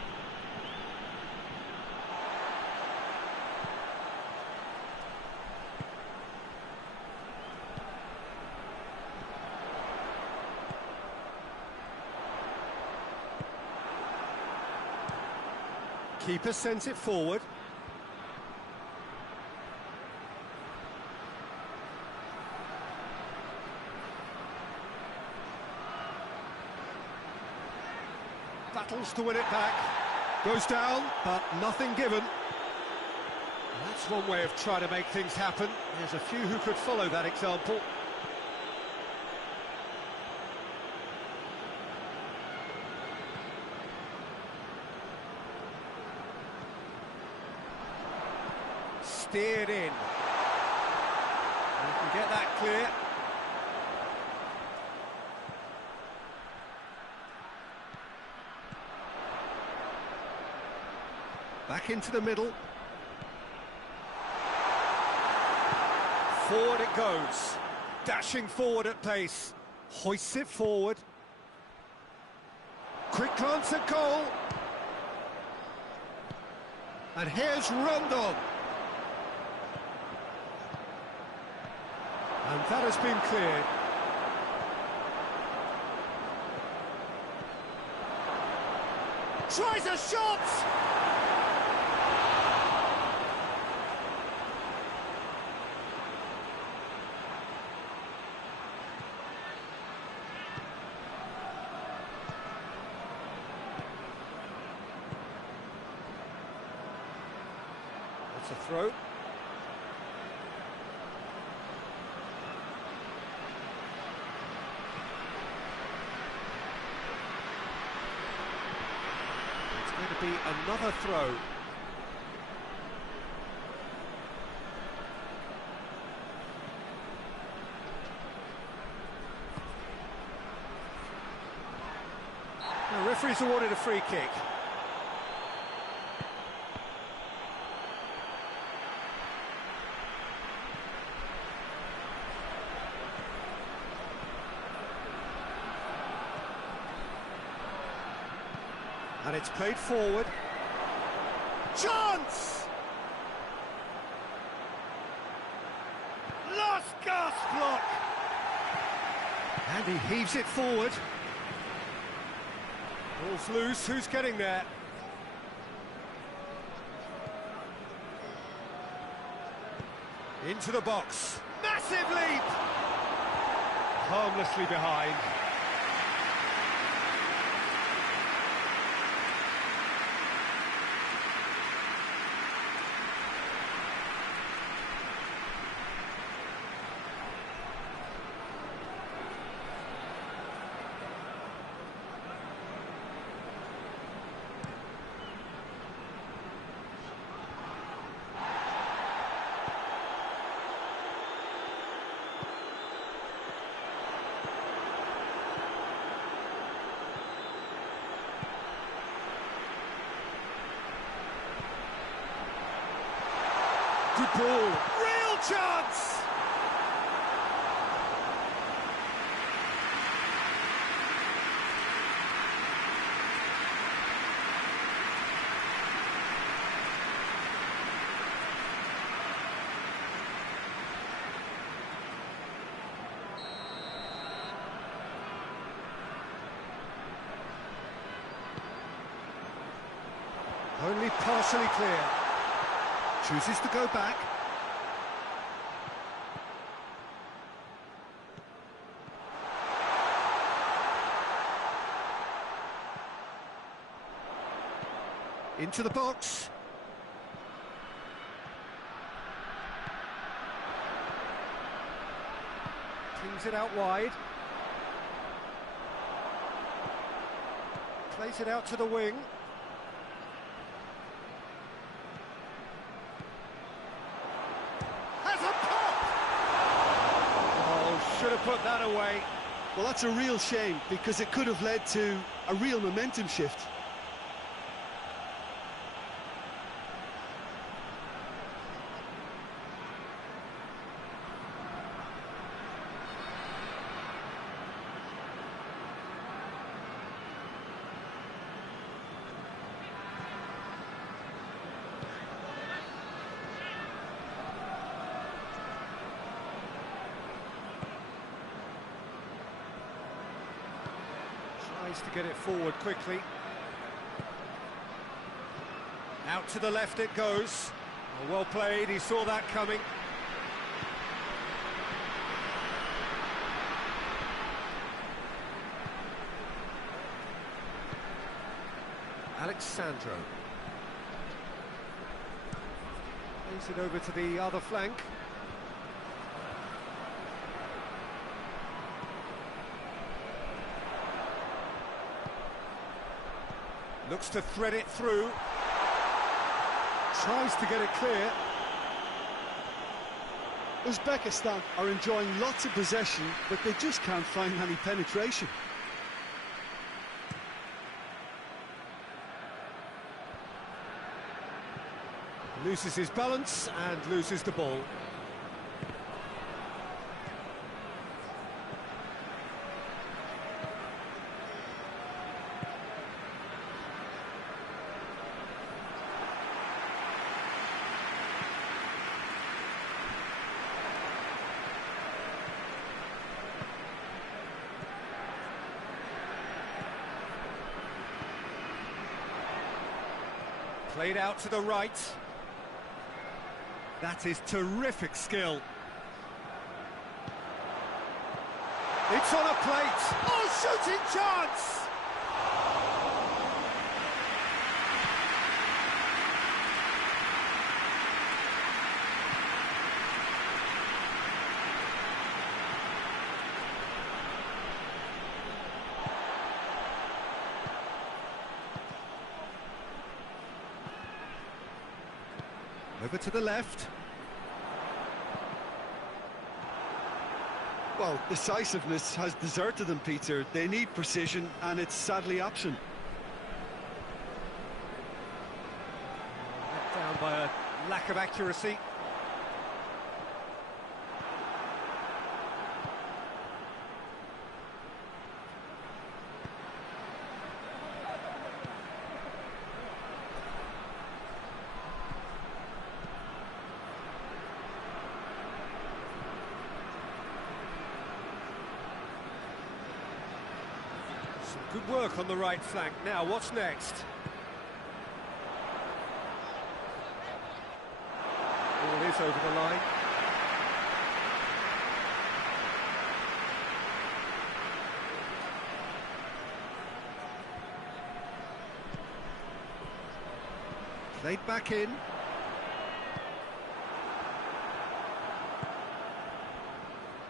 Keeper sends it forward. Battles to win it back. Goes down, but nothing given. That's one way of trying to make things happen. There's a few who could follow that example. Steered in. You can get that clear. Back into the middle. Forward it goes. Dashing forward at pace. Hoists it forward. Quick glance at goal. And here's Rondon. And that has been cleared. Tries a shot! It's a throw. It's going to be another throw. The referee's awarded a free kick. And it's played forward. Chance! Lost gasp block! And he heaves it forward. Ball's loose, who's getting there? Into the box. Massive leap! Harmlessly behind. Good ball. Real chance! Only partially clear. Chooses to go back. Into the box. Flings it out wide. Plays it out to the wing. Has a pop! Oh, should have put that away. Well, that's a real shame, because it could have led to a real momentum shift. Tries to get it forward quickly. Out to the left it goes. Well played, he saw that coming. Alexandro. Plays it over to the other flank. Looks to thread it through. Tries to get it clear. Uzbekistan are enjoying lots of possession, but they just can't find any penetration. Loses his balance and loses the ball. Played out to the right. That is terrific skill. It's on a plate. Oh, shooting chance! Over to the left. Well, decisiveness has deserted them, Peter. They need precision, and it's sadly absent. Let down by a lack of accuracy. Good work on the right flank. Now, what's next? Ball is over the line. Played back in.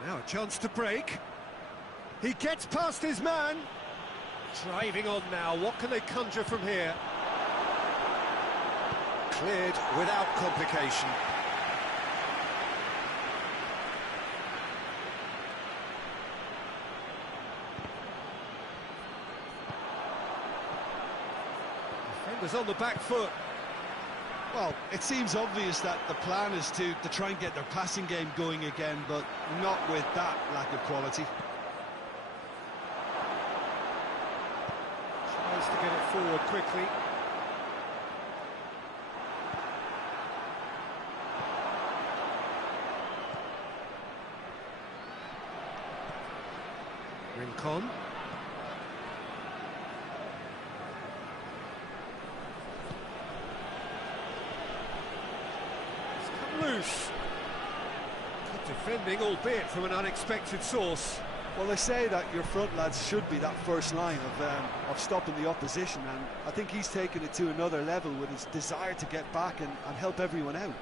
Now a chance to break. He gets past his man. Driving on now. What can they conjure from here? Cleared without complication. Defenders on the back foot. Well, it seems obvious that the plan is to try and get their passing game going again, but not with that lack of quality. Tries to get it forward quickly. Rincon. Loose. Good defending, albeit from an unexpected source. Well, they say that your front lads should be that first line of stopping the opposition, and I think he's taken it to another level with his desire to get back and help everyone out.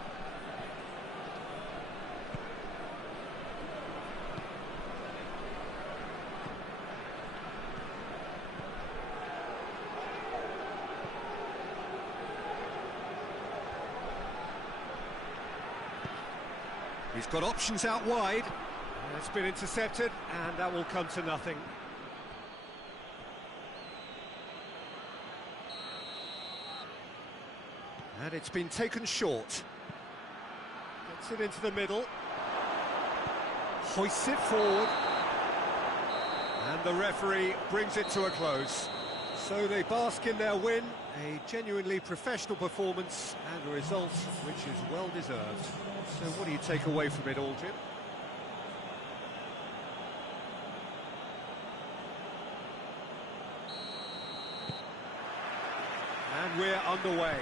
He's got options out wide. It's been intercepted, and that will come to nothing. And it's been taken short. Gets it into the middle. Hoists it forward. And the referee brings it to a close. So they bask in their win, a genuinely professional performance, and a result which is well deserved. So what do you take away from it all, Jim? And we're underway.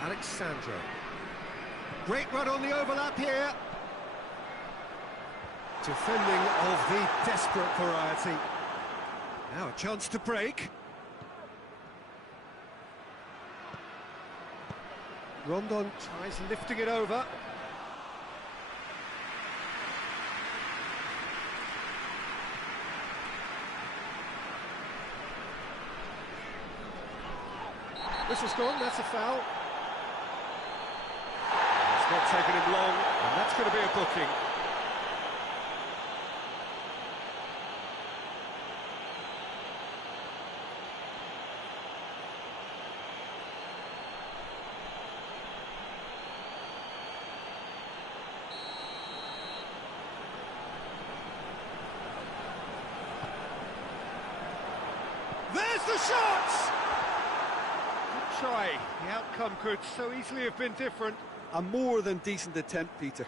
Alexandro. Great run on the overlap here. Defending of the desperate variety. Now a chance to break. Rondon tries lifting it over. This has gone, that's a foul. It's not taken him long, and that's going to be a booking. There's the shot! Good try. The outcome could so easily have been different. A more than decent attempt, Peter.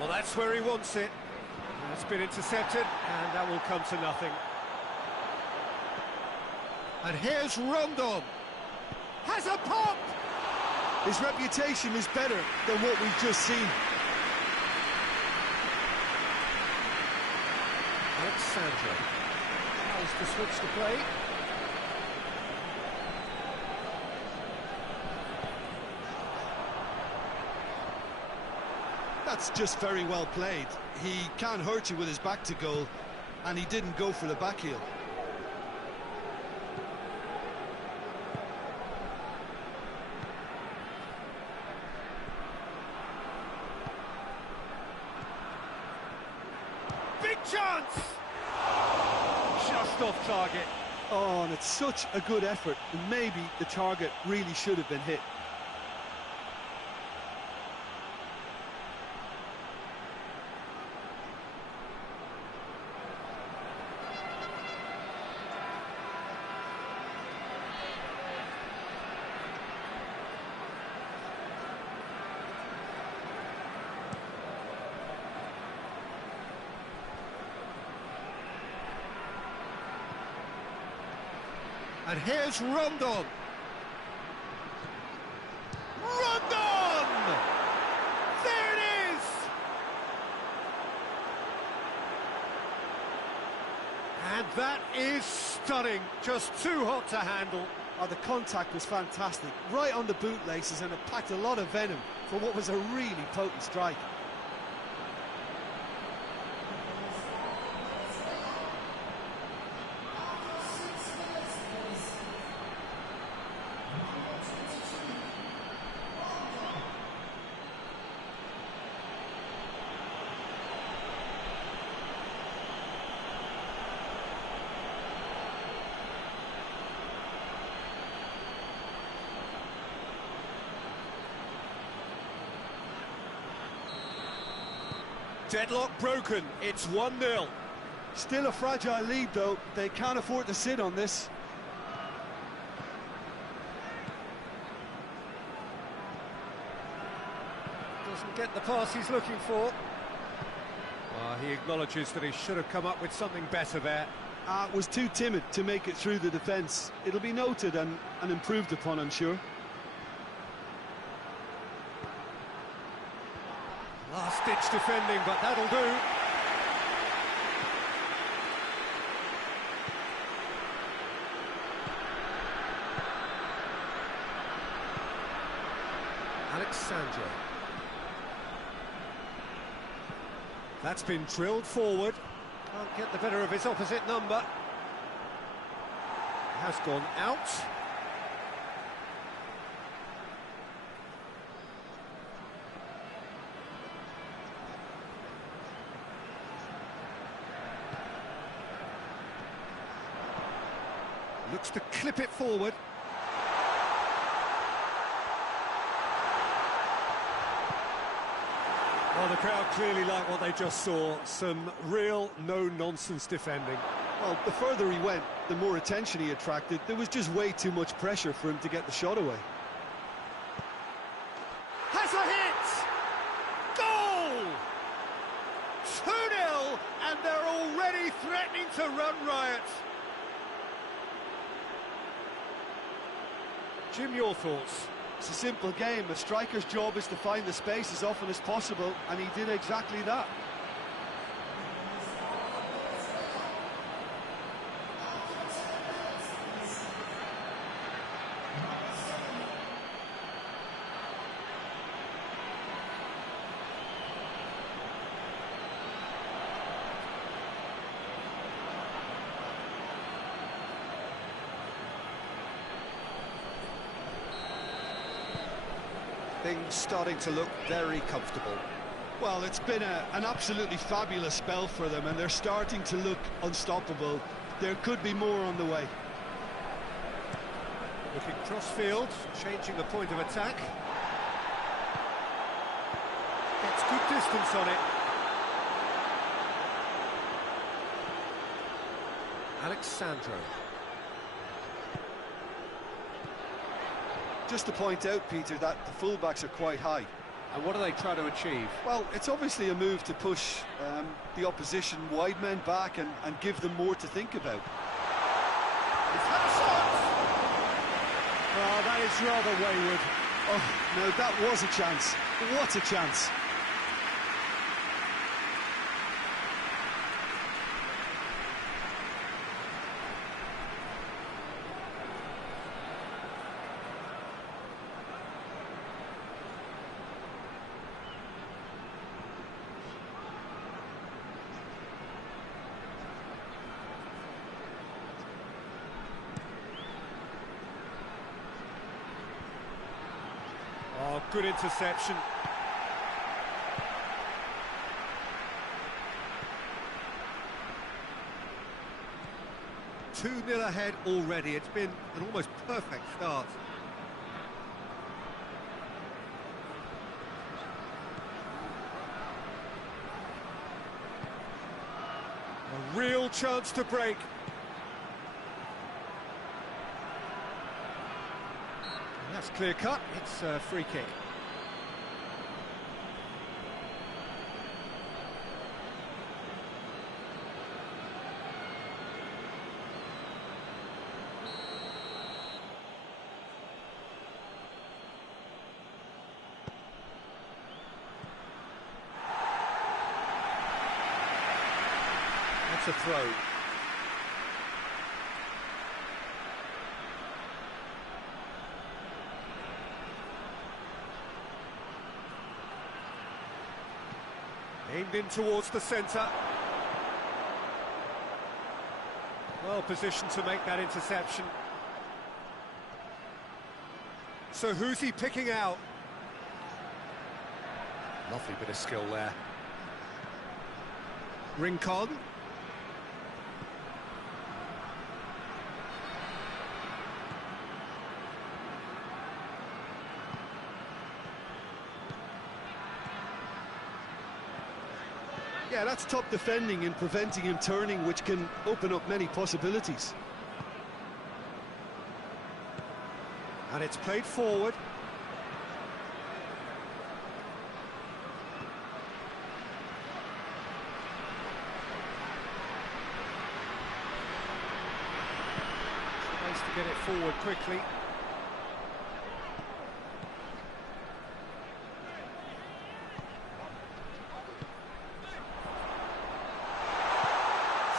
Well, that's where he wants it. It's been intercepted, and that will come to nothing. And here's Rondon. Has a pop! His reputation is better than what we've just seen. Alexandro tries to switch the play. That's just very well played. He can't hurt you with his back to goal, and he didn't go for the back heel. chance! Just off target. Oh, and it's such a good effort, and maybe the target really should have been hit. And here's Rondon. Rondon! There it is! And that is stunning. Just too hot to handle. Oh, the contact was fantastic. Right on the bootlaces, and it packed a lot of venom for what was a really potent strike. Deadlock broken, it's 1-0. Still a fragile lead, though. They can't afford to sit on this. Doesn't get the pass he's looking for. He acknowledges that he should have come up with something better there. Was too timid to make it through the defence. It'll be noted and improved upon, I'm sure. Last-ditch defending, but that'll do. Alexandra. That's been drilled forward. Can't get the better of his opposite number. Has gone out. Looks to clip it forward. Well, the crowd clearly like what they just saw. Some real no-nonsense defending. Well, the further he went, the more attention he attracted. There was just way too much pressure for him to get the shot away. Has a hit! Goal! 2-0, and they're already threatening to run riot. Jim, your thoughts? It's a simple game. A striker's job is to find the space as often as possible, and he did exactly that. Things starting to look very comfortable. Well, it's been an absolutely fabulous spell for them, and they're starting to look unstoppable. There could be more on the way. Looking cross-field, changing the point of attack. Gets good distance on it. Alexandro. Just to point out, Peter, that the fullbacks are quite high. And what are they trying to achieve? Well, it's obviously a move to push the opposition wide men back and give them more to think about. He's had a shot! Oh, that is rather wayward. Oh, no, that was a chance. What a chance. Oh, good interception. 2-0 ahead already. It's been an almost perfect start. A real chance to break. And that's clear cut. It's a free kick. That's a throw. Aimed in towards the centre. Well positioned to make that interception. So who's he picking out? Lovely bit of skill there. Rincon. Yeah, that's top defending and preventing him turning, which can open up many possibilities. And it's played forward. Nice to get it forward quickly.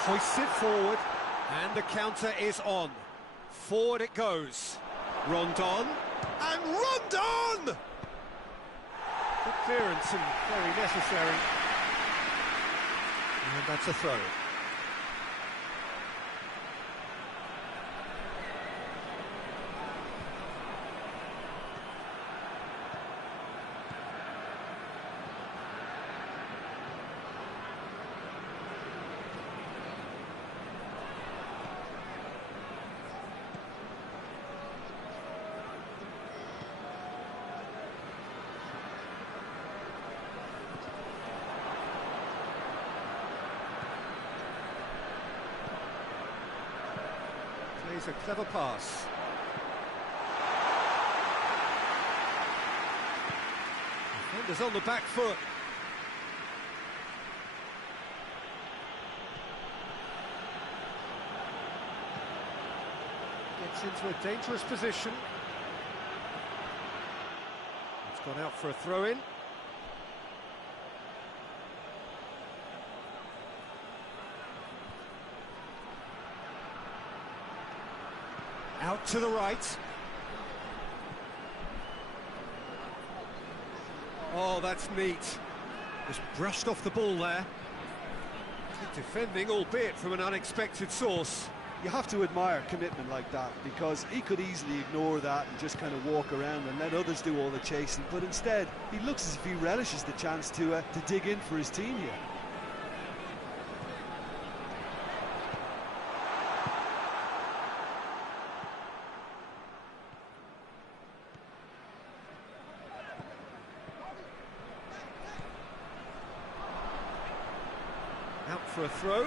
Hoists it forward, and the counter is on. Forward it goes. Rondon, and Rondon! Good clearance and very necessary. And that's a throw. Plays a clever pass. Defenders on the back foot. Gets into a dangerous position. It's gone out for a throw-in. Out to the right. Oh, that's neat. Just brushed off the ball there. Good defending, albeit from an unexpected source. You have to admire commitment like that, because he could easily ignore that and just kind of walk around and let others do all the chasing, but instead he looks as if he relishes the chance to dig in for his team here. Out for a throw.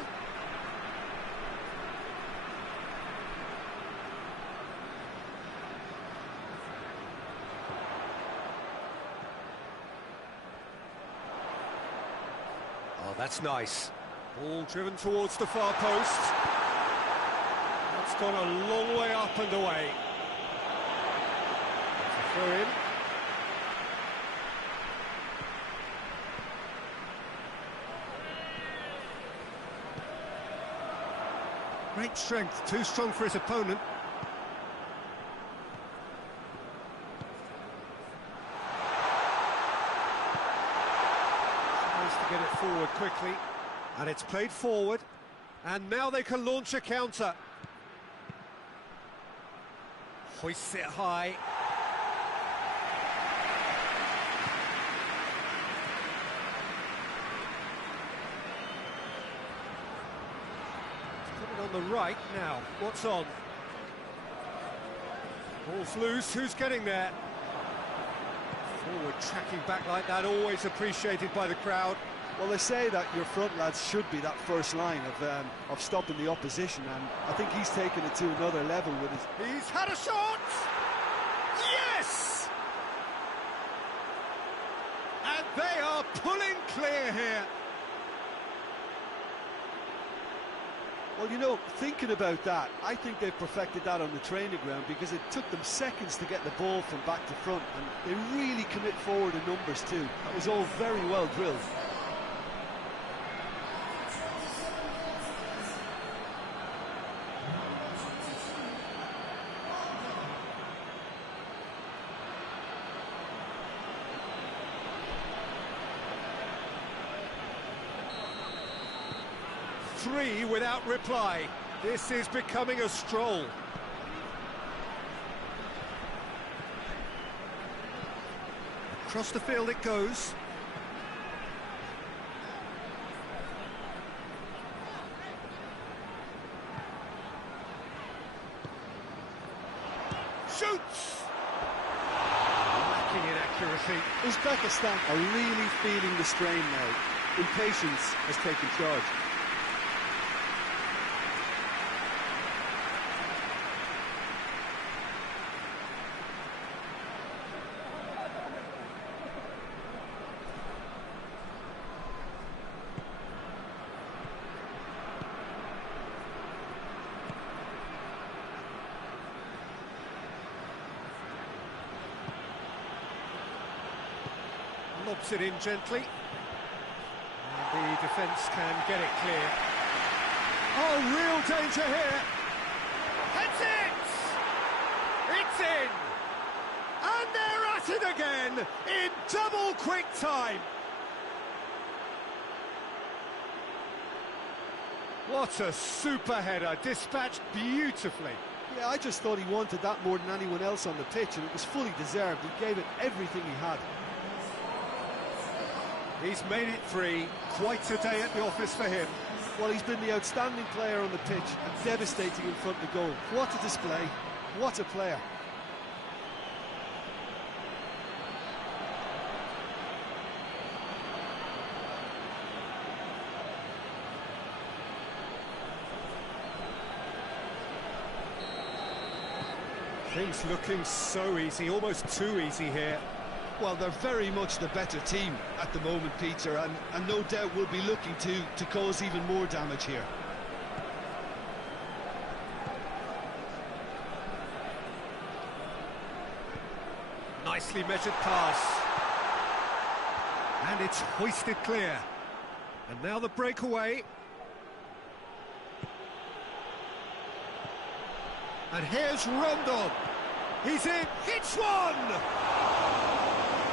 Oh, that's nice. Ball driven towards the far post. That's gone a long way up and away. That's a throw in. Great strength, too strong for his opponent. Nice to get it forward quickly. And it's played forward. And now they can launch a counter. Hoists it high. On the right now, what's on? Ball's loose, who's getting there? Forward tracking back like that, always appreciated by the crowd. Well, they say that your front lads should be that first line of stopping the opposition, and I think he's taken it to another level with his... He's had a shot! Yes! And they are pulling clear here. Well, you know, thinking about that, I think they've perfected that on the training ground, because it took them seconds to get the ball from back to front, and they really commit forward in numbers too. That was all very well drilled. Three without reply. This is becoming a stroll. Across the field it goes. Shoots! Lacking in accuracy. Uzbekistan are really feeling the strain now. Impatience has taken charge. Lobs it in gently. And the defence can get it clear. Oh, real danger here. Heads it! It's in! And they're at it again in double quick time. What a super header, dispatched beautifully. Yeah, I just thought he wanted that more than anyone else on the pitch, and it was fully deserved. He gave it everything he had. He's made it three. Quite a day at the office for him. Well, he's been the outstanding player on the pitch and devastating in front of goal. What a display. What a player. Things looking so easy, almost too easy here. Well, they're very much the better team at the moment, Peter, and no doubt will be looking to cause even more damage here. Nicely measured pass. And it's hoisted clear. And now the breakaway. And here's Rondon. He's in, hits one!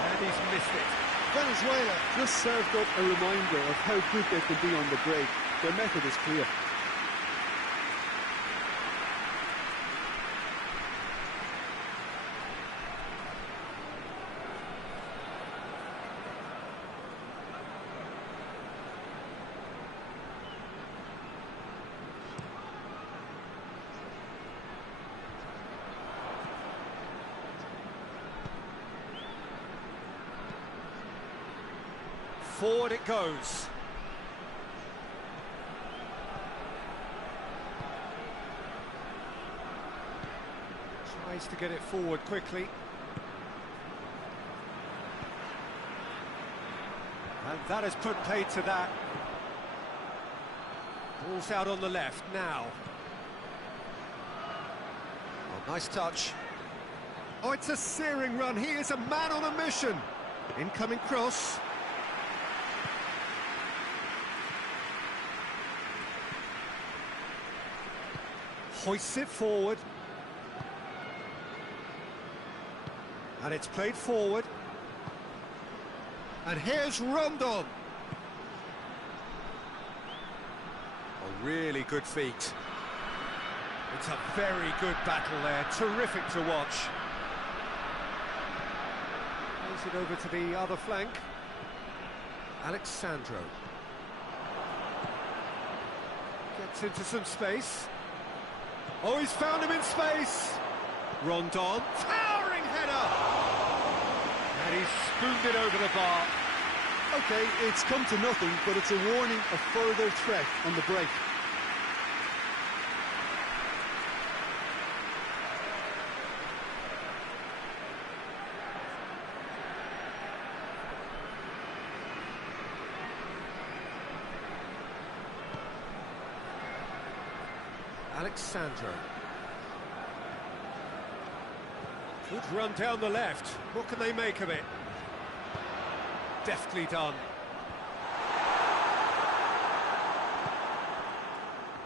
And he's missed it. Venezuela just served up a reminder of how good they can be on the break. Their method is clear. Forward it goes. Tries to get it forward quickly. And that has put paid to that. Ball's out on the left now. Oh, nice touch. Oh, it's a searing run. He is a man on a mission. Incoming cross. Hoists it forward. And it's played forward. And here's Rondon. A really good feat. It's a very good battle there. Terrific to watch. Plays it over to the other flank. Alexandro. Gets into some space. Oh, he's found him in space. Rondon, towering header. And he's spooned it over the bar. OK, it's come to nothing, but it's a warning of further threat on the break. Alexandro. Good run down the left. What can they make of it? Deftly done.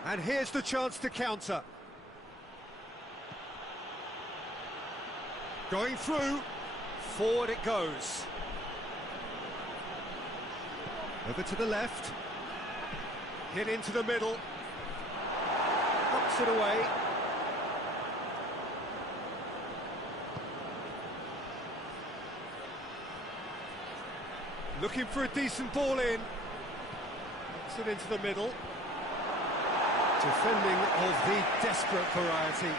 And here's the chance to counter. Going through. Forward it goes. Over to the left. Hit into the middle. Knocks it away. Looking for a decent ball in. Knocks it into the middle. Defending of the desperate variety.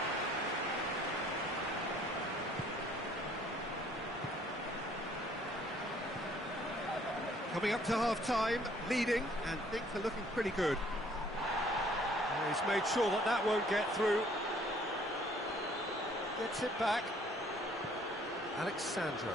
Coming up to half-time, leading, and things are looking pretty good. He's made sure that that won't get through. Gets it back. Alexandro.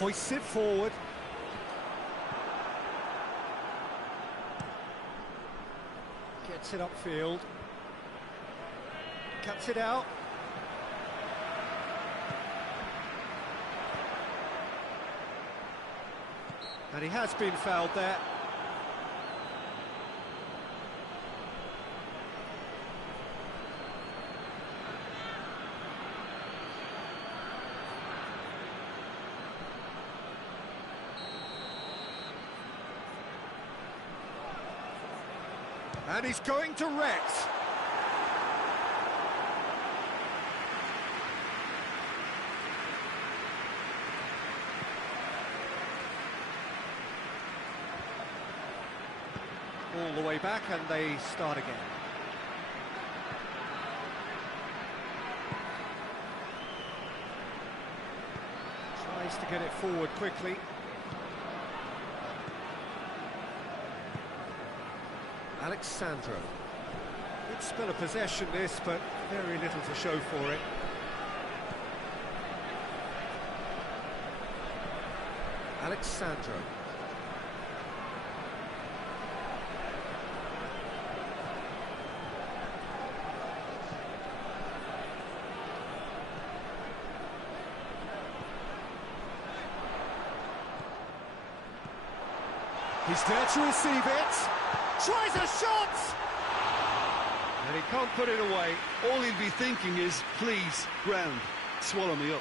Hoists it forward. Gets it upfield. Cuts it out. And he has been fouled there. And he's going to Rex. All the way back, and they start again. Tries to get it forward quickly. Alexandro. Good spell of possession this, but very little to show for it. Alexandro. He's there to receive it. Tries a shot! And he can't put it away. All he'll be thinking is, please, ground, swallow me up.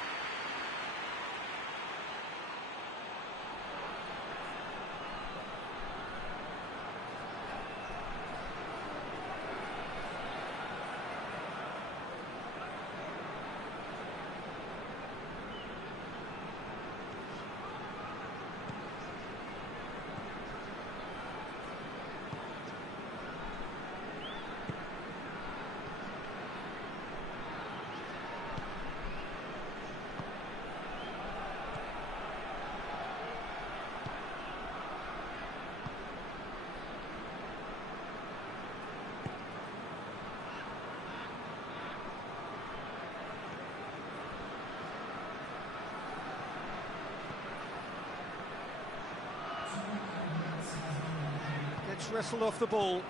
Gets wrestled off the ball.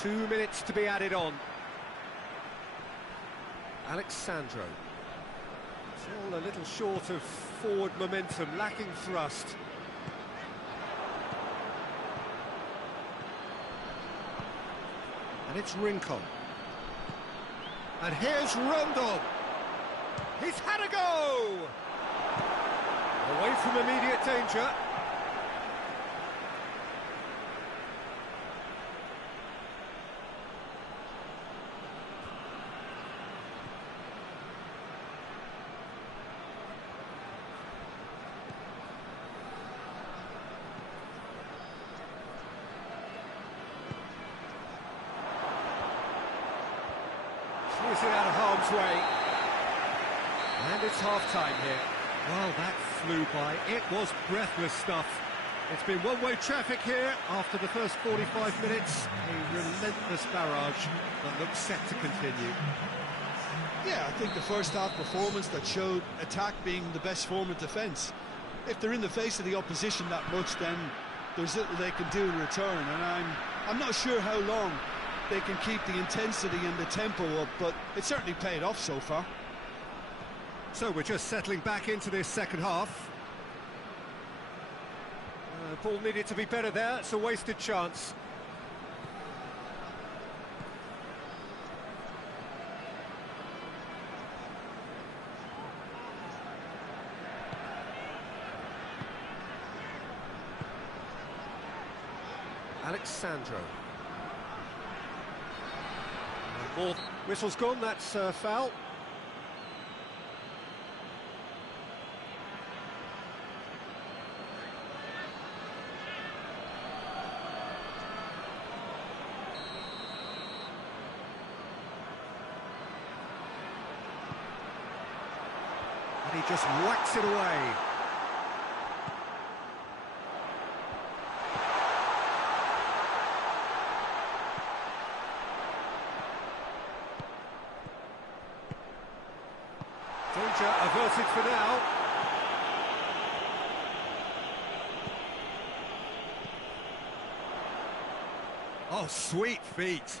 2 minutes to be added on. Alexandro. Still a little short of forward momentum, lacking thrust. And it's Rincon. And here's Rondon. He's had a go! Away from immediate danger. Gets it out of harm's way. And it's half-time here. Well, that flew by. It was breathless stuff. It's been one-way traffic here after the first 45 minutes. A relentless barrage that looks set to continue. Yeah, I think the first half performance that showed attack being the best form of defence. If they're in the face of the opposition that much, then there's little they can do in return, and I'm not sure how long they can keep the intensity and the tempo up, but it certainly paid off so far. So we're just settling back into this second half. Ball needed to be better there. It's a wasted chance. Alexandro. Ball whistle's gone. That's foul. And he just whacks it away. Danger averted for now. Oh, sweet feet.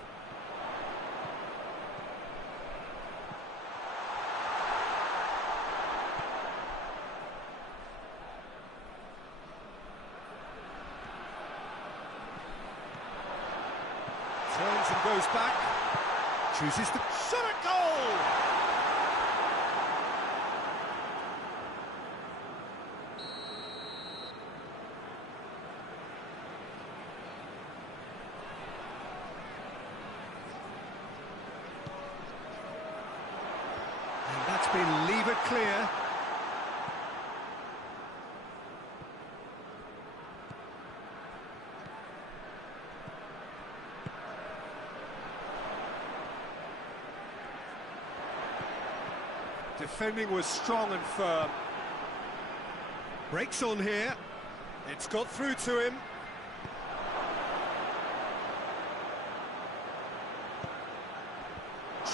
Turns and goes back. Chooses to shot at goal! And that's been levered clear. Defending was strong and firm. Breaks on here. It's got through to him.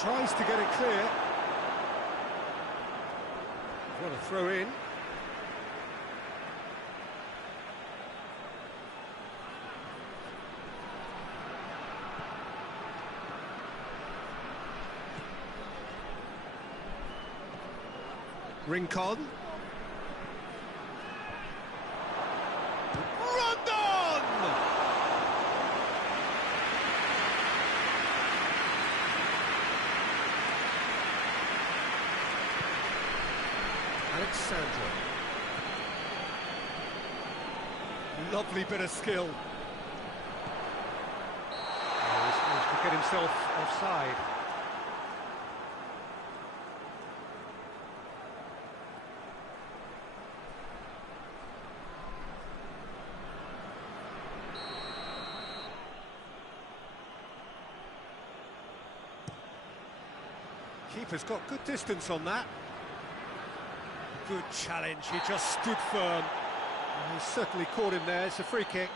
Tries to get it clear. What a throw in. Rincon. Rondon! Alexandro. Lovely bit of skill. Oh, he's managed to get himself offside. Keeper's got good distance on that. Good challenge, he just stood firm. He's certainly caught him there, it's a free kick.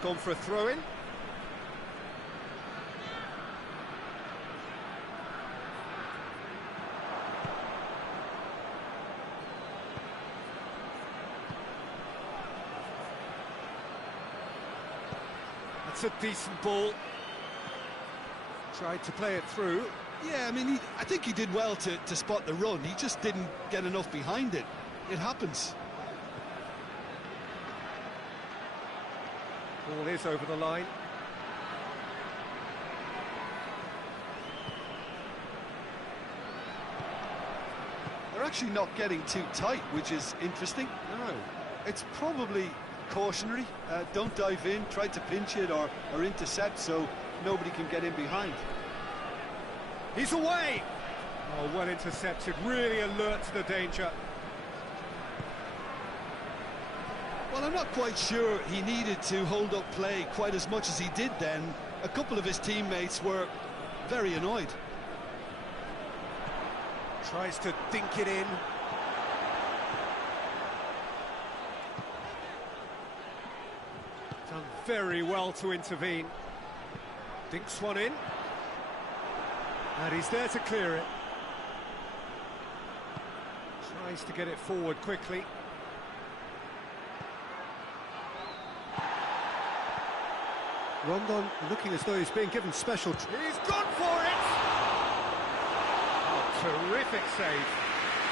Gone for a throw-in. That's a decent ball. Tried to play it through. Yeah, I mean, I think he did well to spot the run. He just didn't get enough behind it. It happens. Ball is over the line. They're actually not getting too tight, which is interesting. No. It's probably cautionary. Don't dive in, try to pinch it or intercept so nobody can get in behind. He's away! Oh, well intercepted, really alert to the danger. Well, I'm not quite sure he needed to hold up play quite as much as he did then. A couple of his teammates were very annoyed. Tries to dink it in. Done very well to intervene. Dinks one in. And he's there to clear it. Tries to get it forward quickly. Rondon looking as though he's being given special... He's gone for it! Oh, terrific save.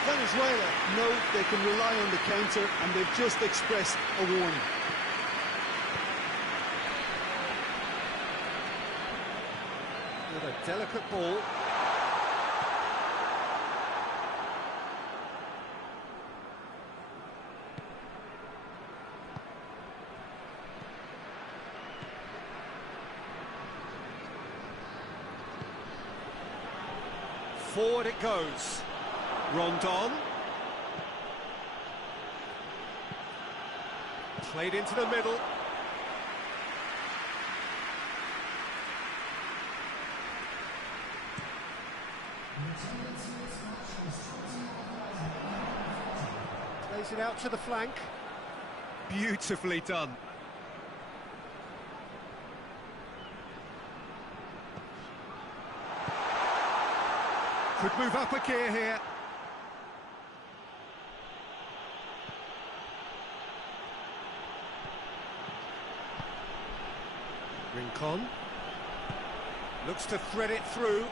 Venezuela know they can rely on the counter, and they've just expressed a warning. With a delicate ball. Forward it goes. Rondon. Played into the middle. Plays it out to the flank. Beautifully done. Could move up a gear here. Rincon. Looks to thread it through.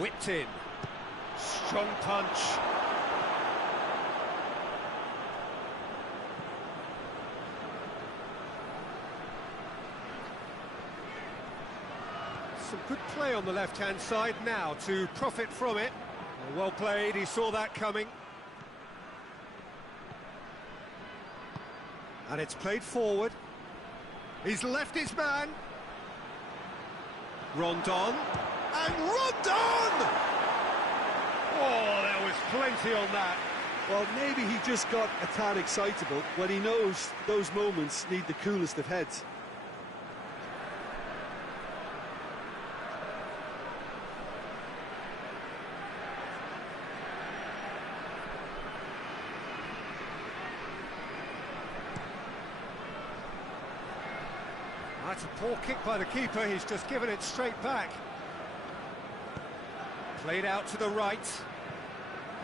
Whipped in. Strong punch. Some good play on the left-hand side now to profit from it. Well played, he saw that coming. And it's played forward. He's left his man. Rondon. And Rondon! Oh, there was plenty on that. Well, maybe he just got a tad excitable when he knows those moments need the coolest of heads. That's a poor kick by the keeper, he's just given it straight back. Played out to the right,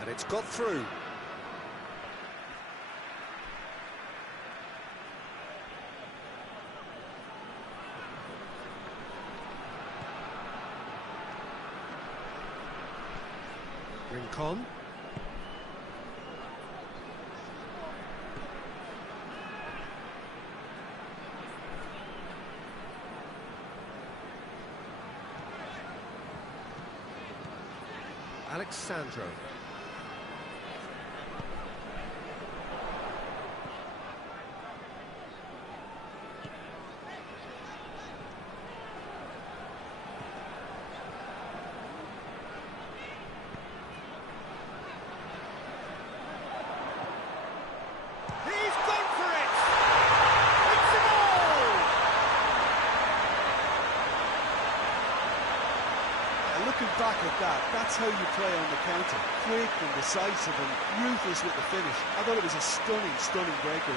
and it's got through. Rincon. Alexandro. He's gone for it! It's a goal! Looking back at that, that's how you play on the counter. Quick and decisive and ruthless with the finish. I thought it was a stunning, stunning breakaway.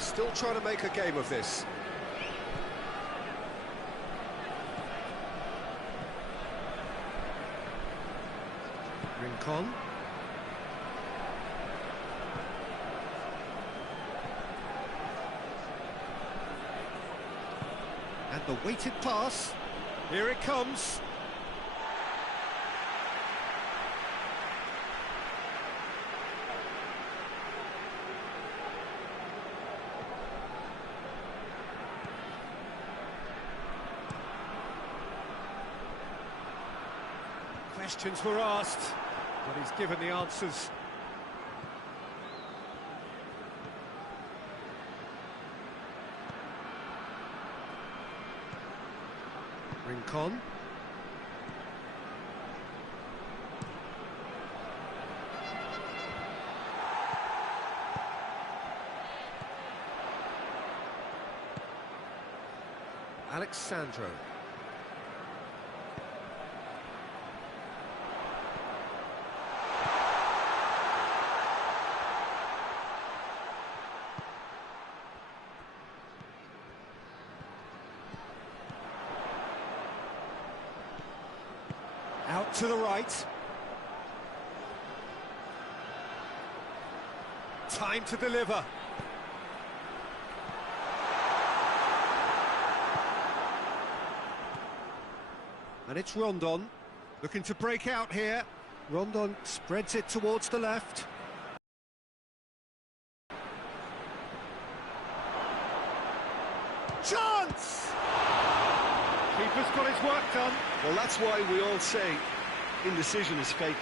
Still trying to make a game of this. Rincon. And the weighted pass. Here it comes. Questions were asked, but he's given the answers. Rincon. Alexandro. Out to the right. Time to deliver. And it's Rondon, looking to break out here. Rondon spreads it towards the left. Chance! Keeper's got his work done. Well, that's why we all say indecision is fatal.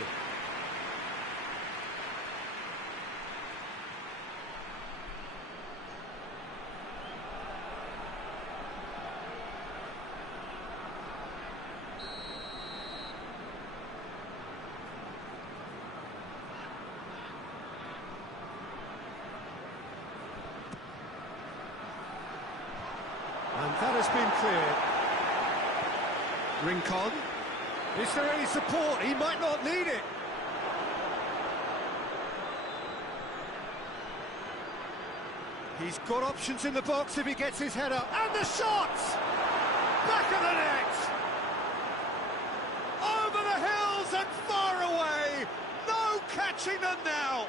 And that has been cleared. Rincon. Is there any support? He might not need it. He's got options in the box if he gets his head up. And the shot! Back of the net! Over the hills and far away! No catching them now!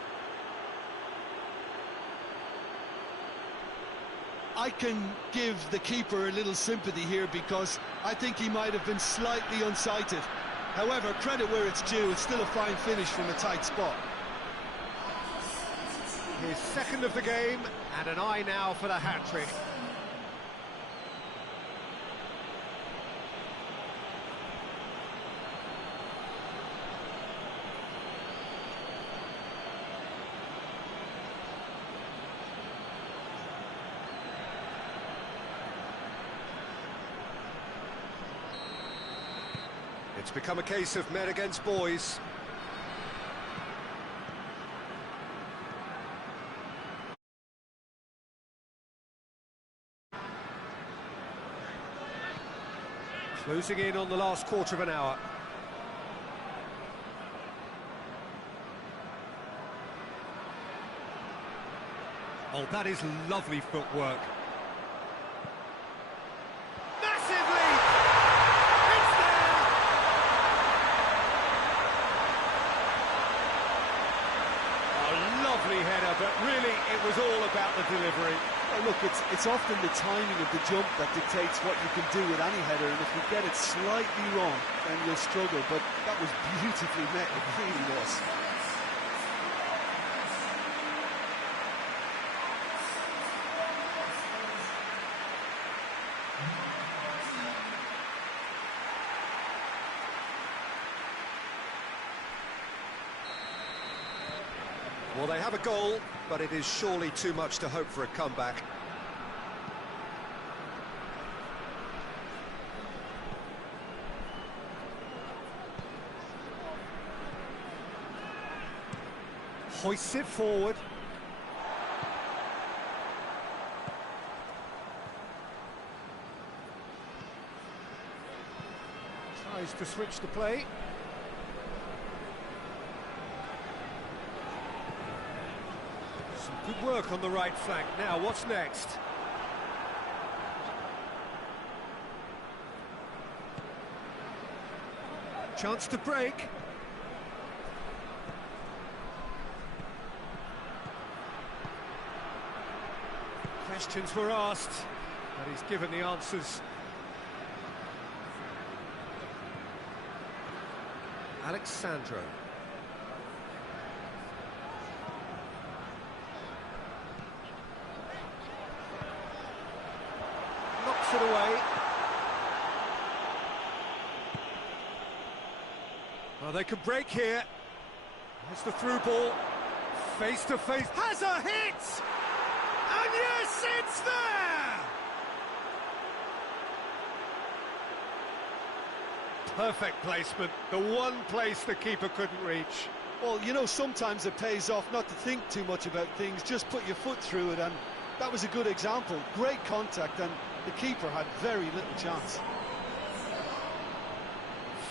I can give the keeper a little sympathy here because I think he might have been slightly unsighted. However, credit where it's due, it's still a fine finish from a tight spot. His second of the game, and an eye now for the hat-trick. It's become a case of men against boys. Closing in on the last quarter of an hour. Oh, that is lovely footwork. Header, but really it was all about the delivery. Well, look, it's often the timing of the jump that dictates what you can do with any header, and if you get it slightly wrong, then you'll struggle, but that was beautifully met, it really was. Well, they have a goal, but it is surely too much to hope for a comeback. Hoists it forward. Tries to switch the play. Good work on the right flank. Now, what's next? Chance to break. Questions were asked, but he's given the answers. Alexandro. Knocks it away. Well, they can break here. Here's the through ball. Face to face. Has a hit! And yes, it's there! Perfect placement. The one place the keeper couldn't reach. Well, you know, sometimes it pays off not to think too much about things, just put your foot through it, and that was a good example. Great contact, and the keeper had very little chance.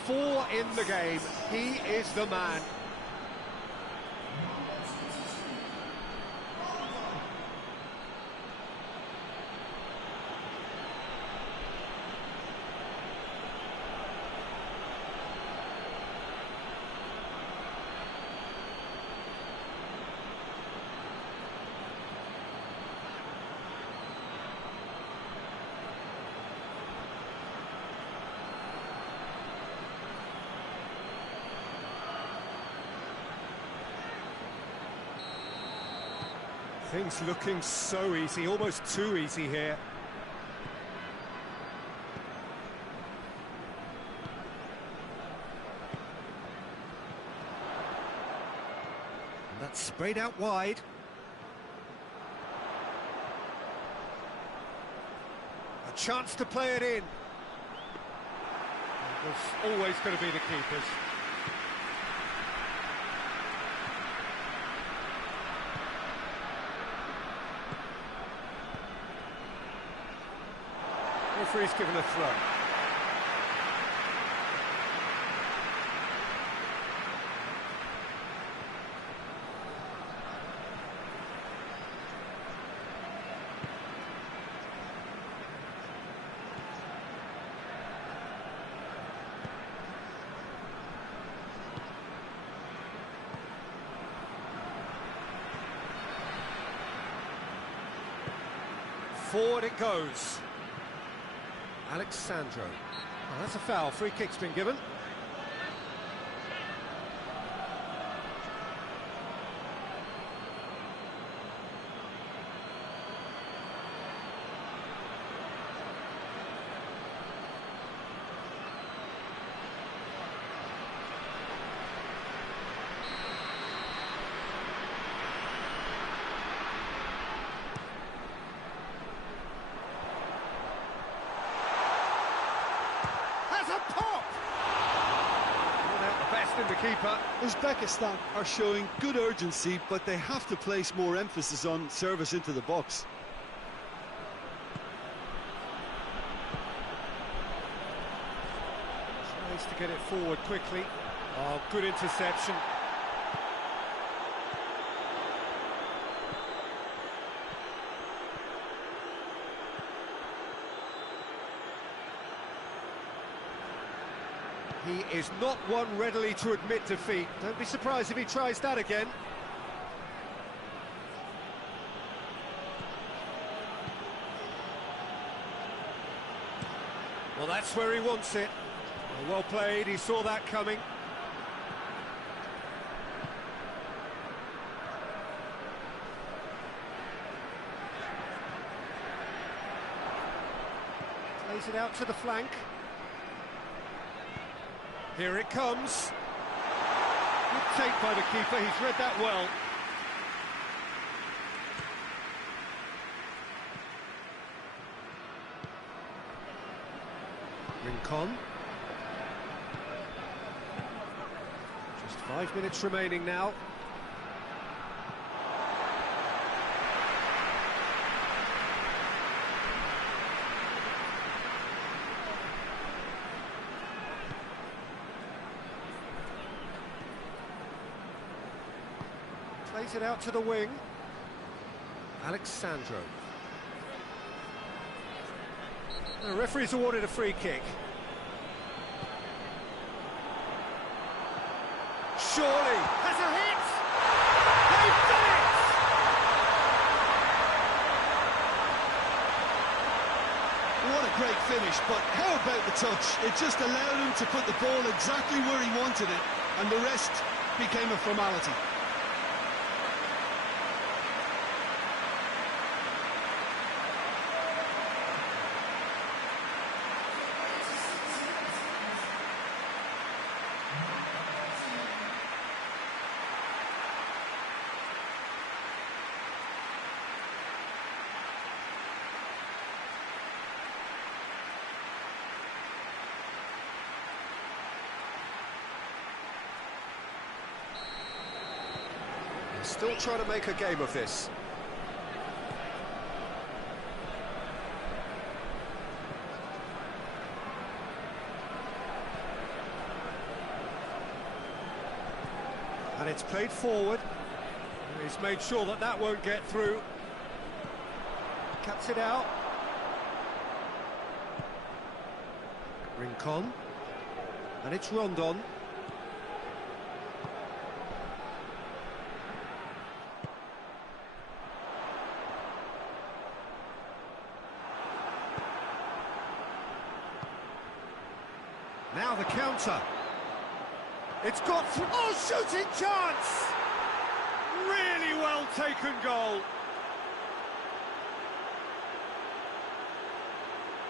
4 in the game. He is the man. Things looking so easy, almost too easy here. And that's sprayed out wide. A chance to play it in. It was always going to be the keeper's. Referee's given a throw. Forward it goes. Alexandro. Oh, that's a foul. Free kick's been given. The keeper. Uzbekistan are showing good urgency, but they have to place more emphasis on service into the box. Tries to get it forward quickly. Oh, good interception. He is not one readily to admit defeat. Don't be surprised if he tries that again. Well, that's where he wants it. Well played, he saw that coming. Plays it out to the flank. Here it comes. Good take by the keeper, he's read that well. Rincon. Just 5 minutes remaining now. Plays it out to the wing. Alexandro. The referee's awarded a free kick. Surely has a hit! They've finish, but how about the touch? It just allowed him to put the ball exactly where he wanted it, and the rest became a formality. Still trying to make a game of this. And it's played forward. He's made sure that that won't get through. Cuts it out. Rincon. And it's Rondon. Now the counter. It's got through. Oh, shooting chance! Really well taken goal.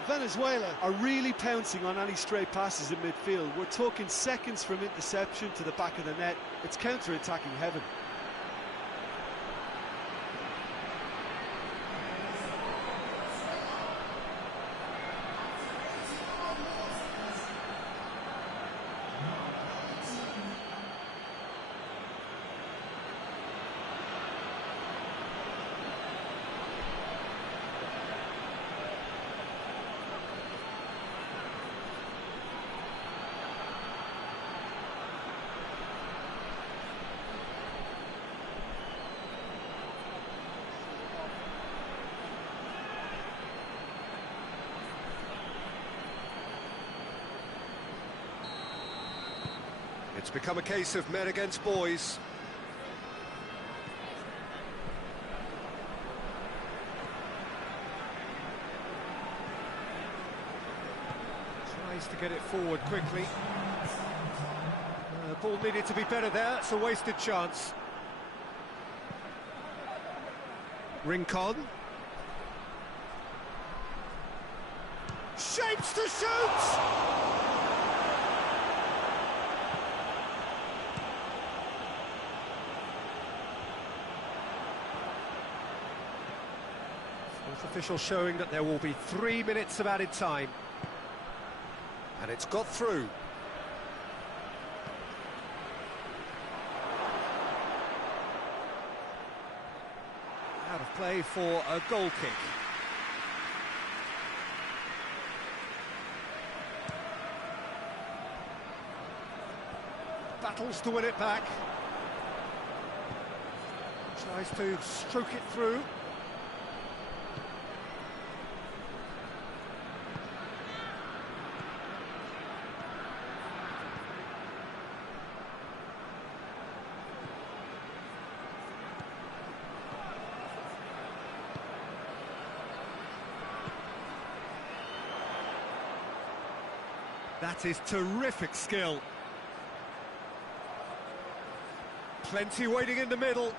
Venezuela are really pouncing on any stray passes in midfield. We're talking seconds from interception to the back of the net. It's counter-attacking heaven. It's become a case of men against boys. Tries to get it forward quickly. The ball needed to be better there. It's a wasted chance. Rincon. Shapes to shoot! Official showing that there will be 3 minutes of added time. And it's got through. Out of play for a goal kick. Battles to win it back. Tries to stroke it through. That is terrific skill. Plenty waiting in the middle.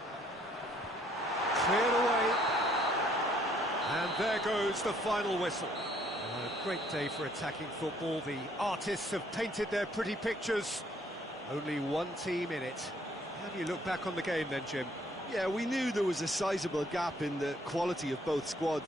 Cleared away. And there goes the final whistle. A great day for attacking football. The artists have painted their pretty pictures. Only one team in it. How do you look back on the game then, Jim? Yeah, we knew there was a sizable gap in the quality of both squads.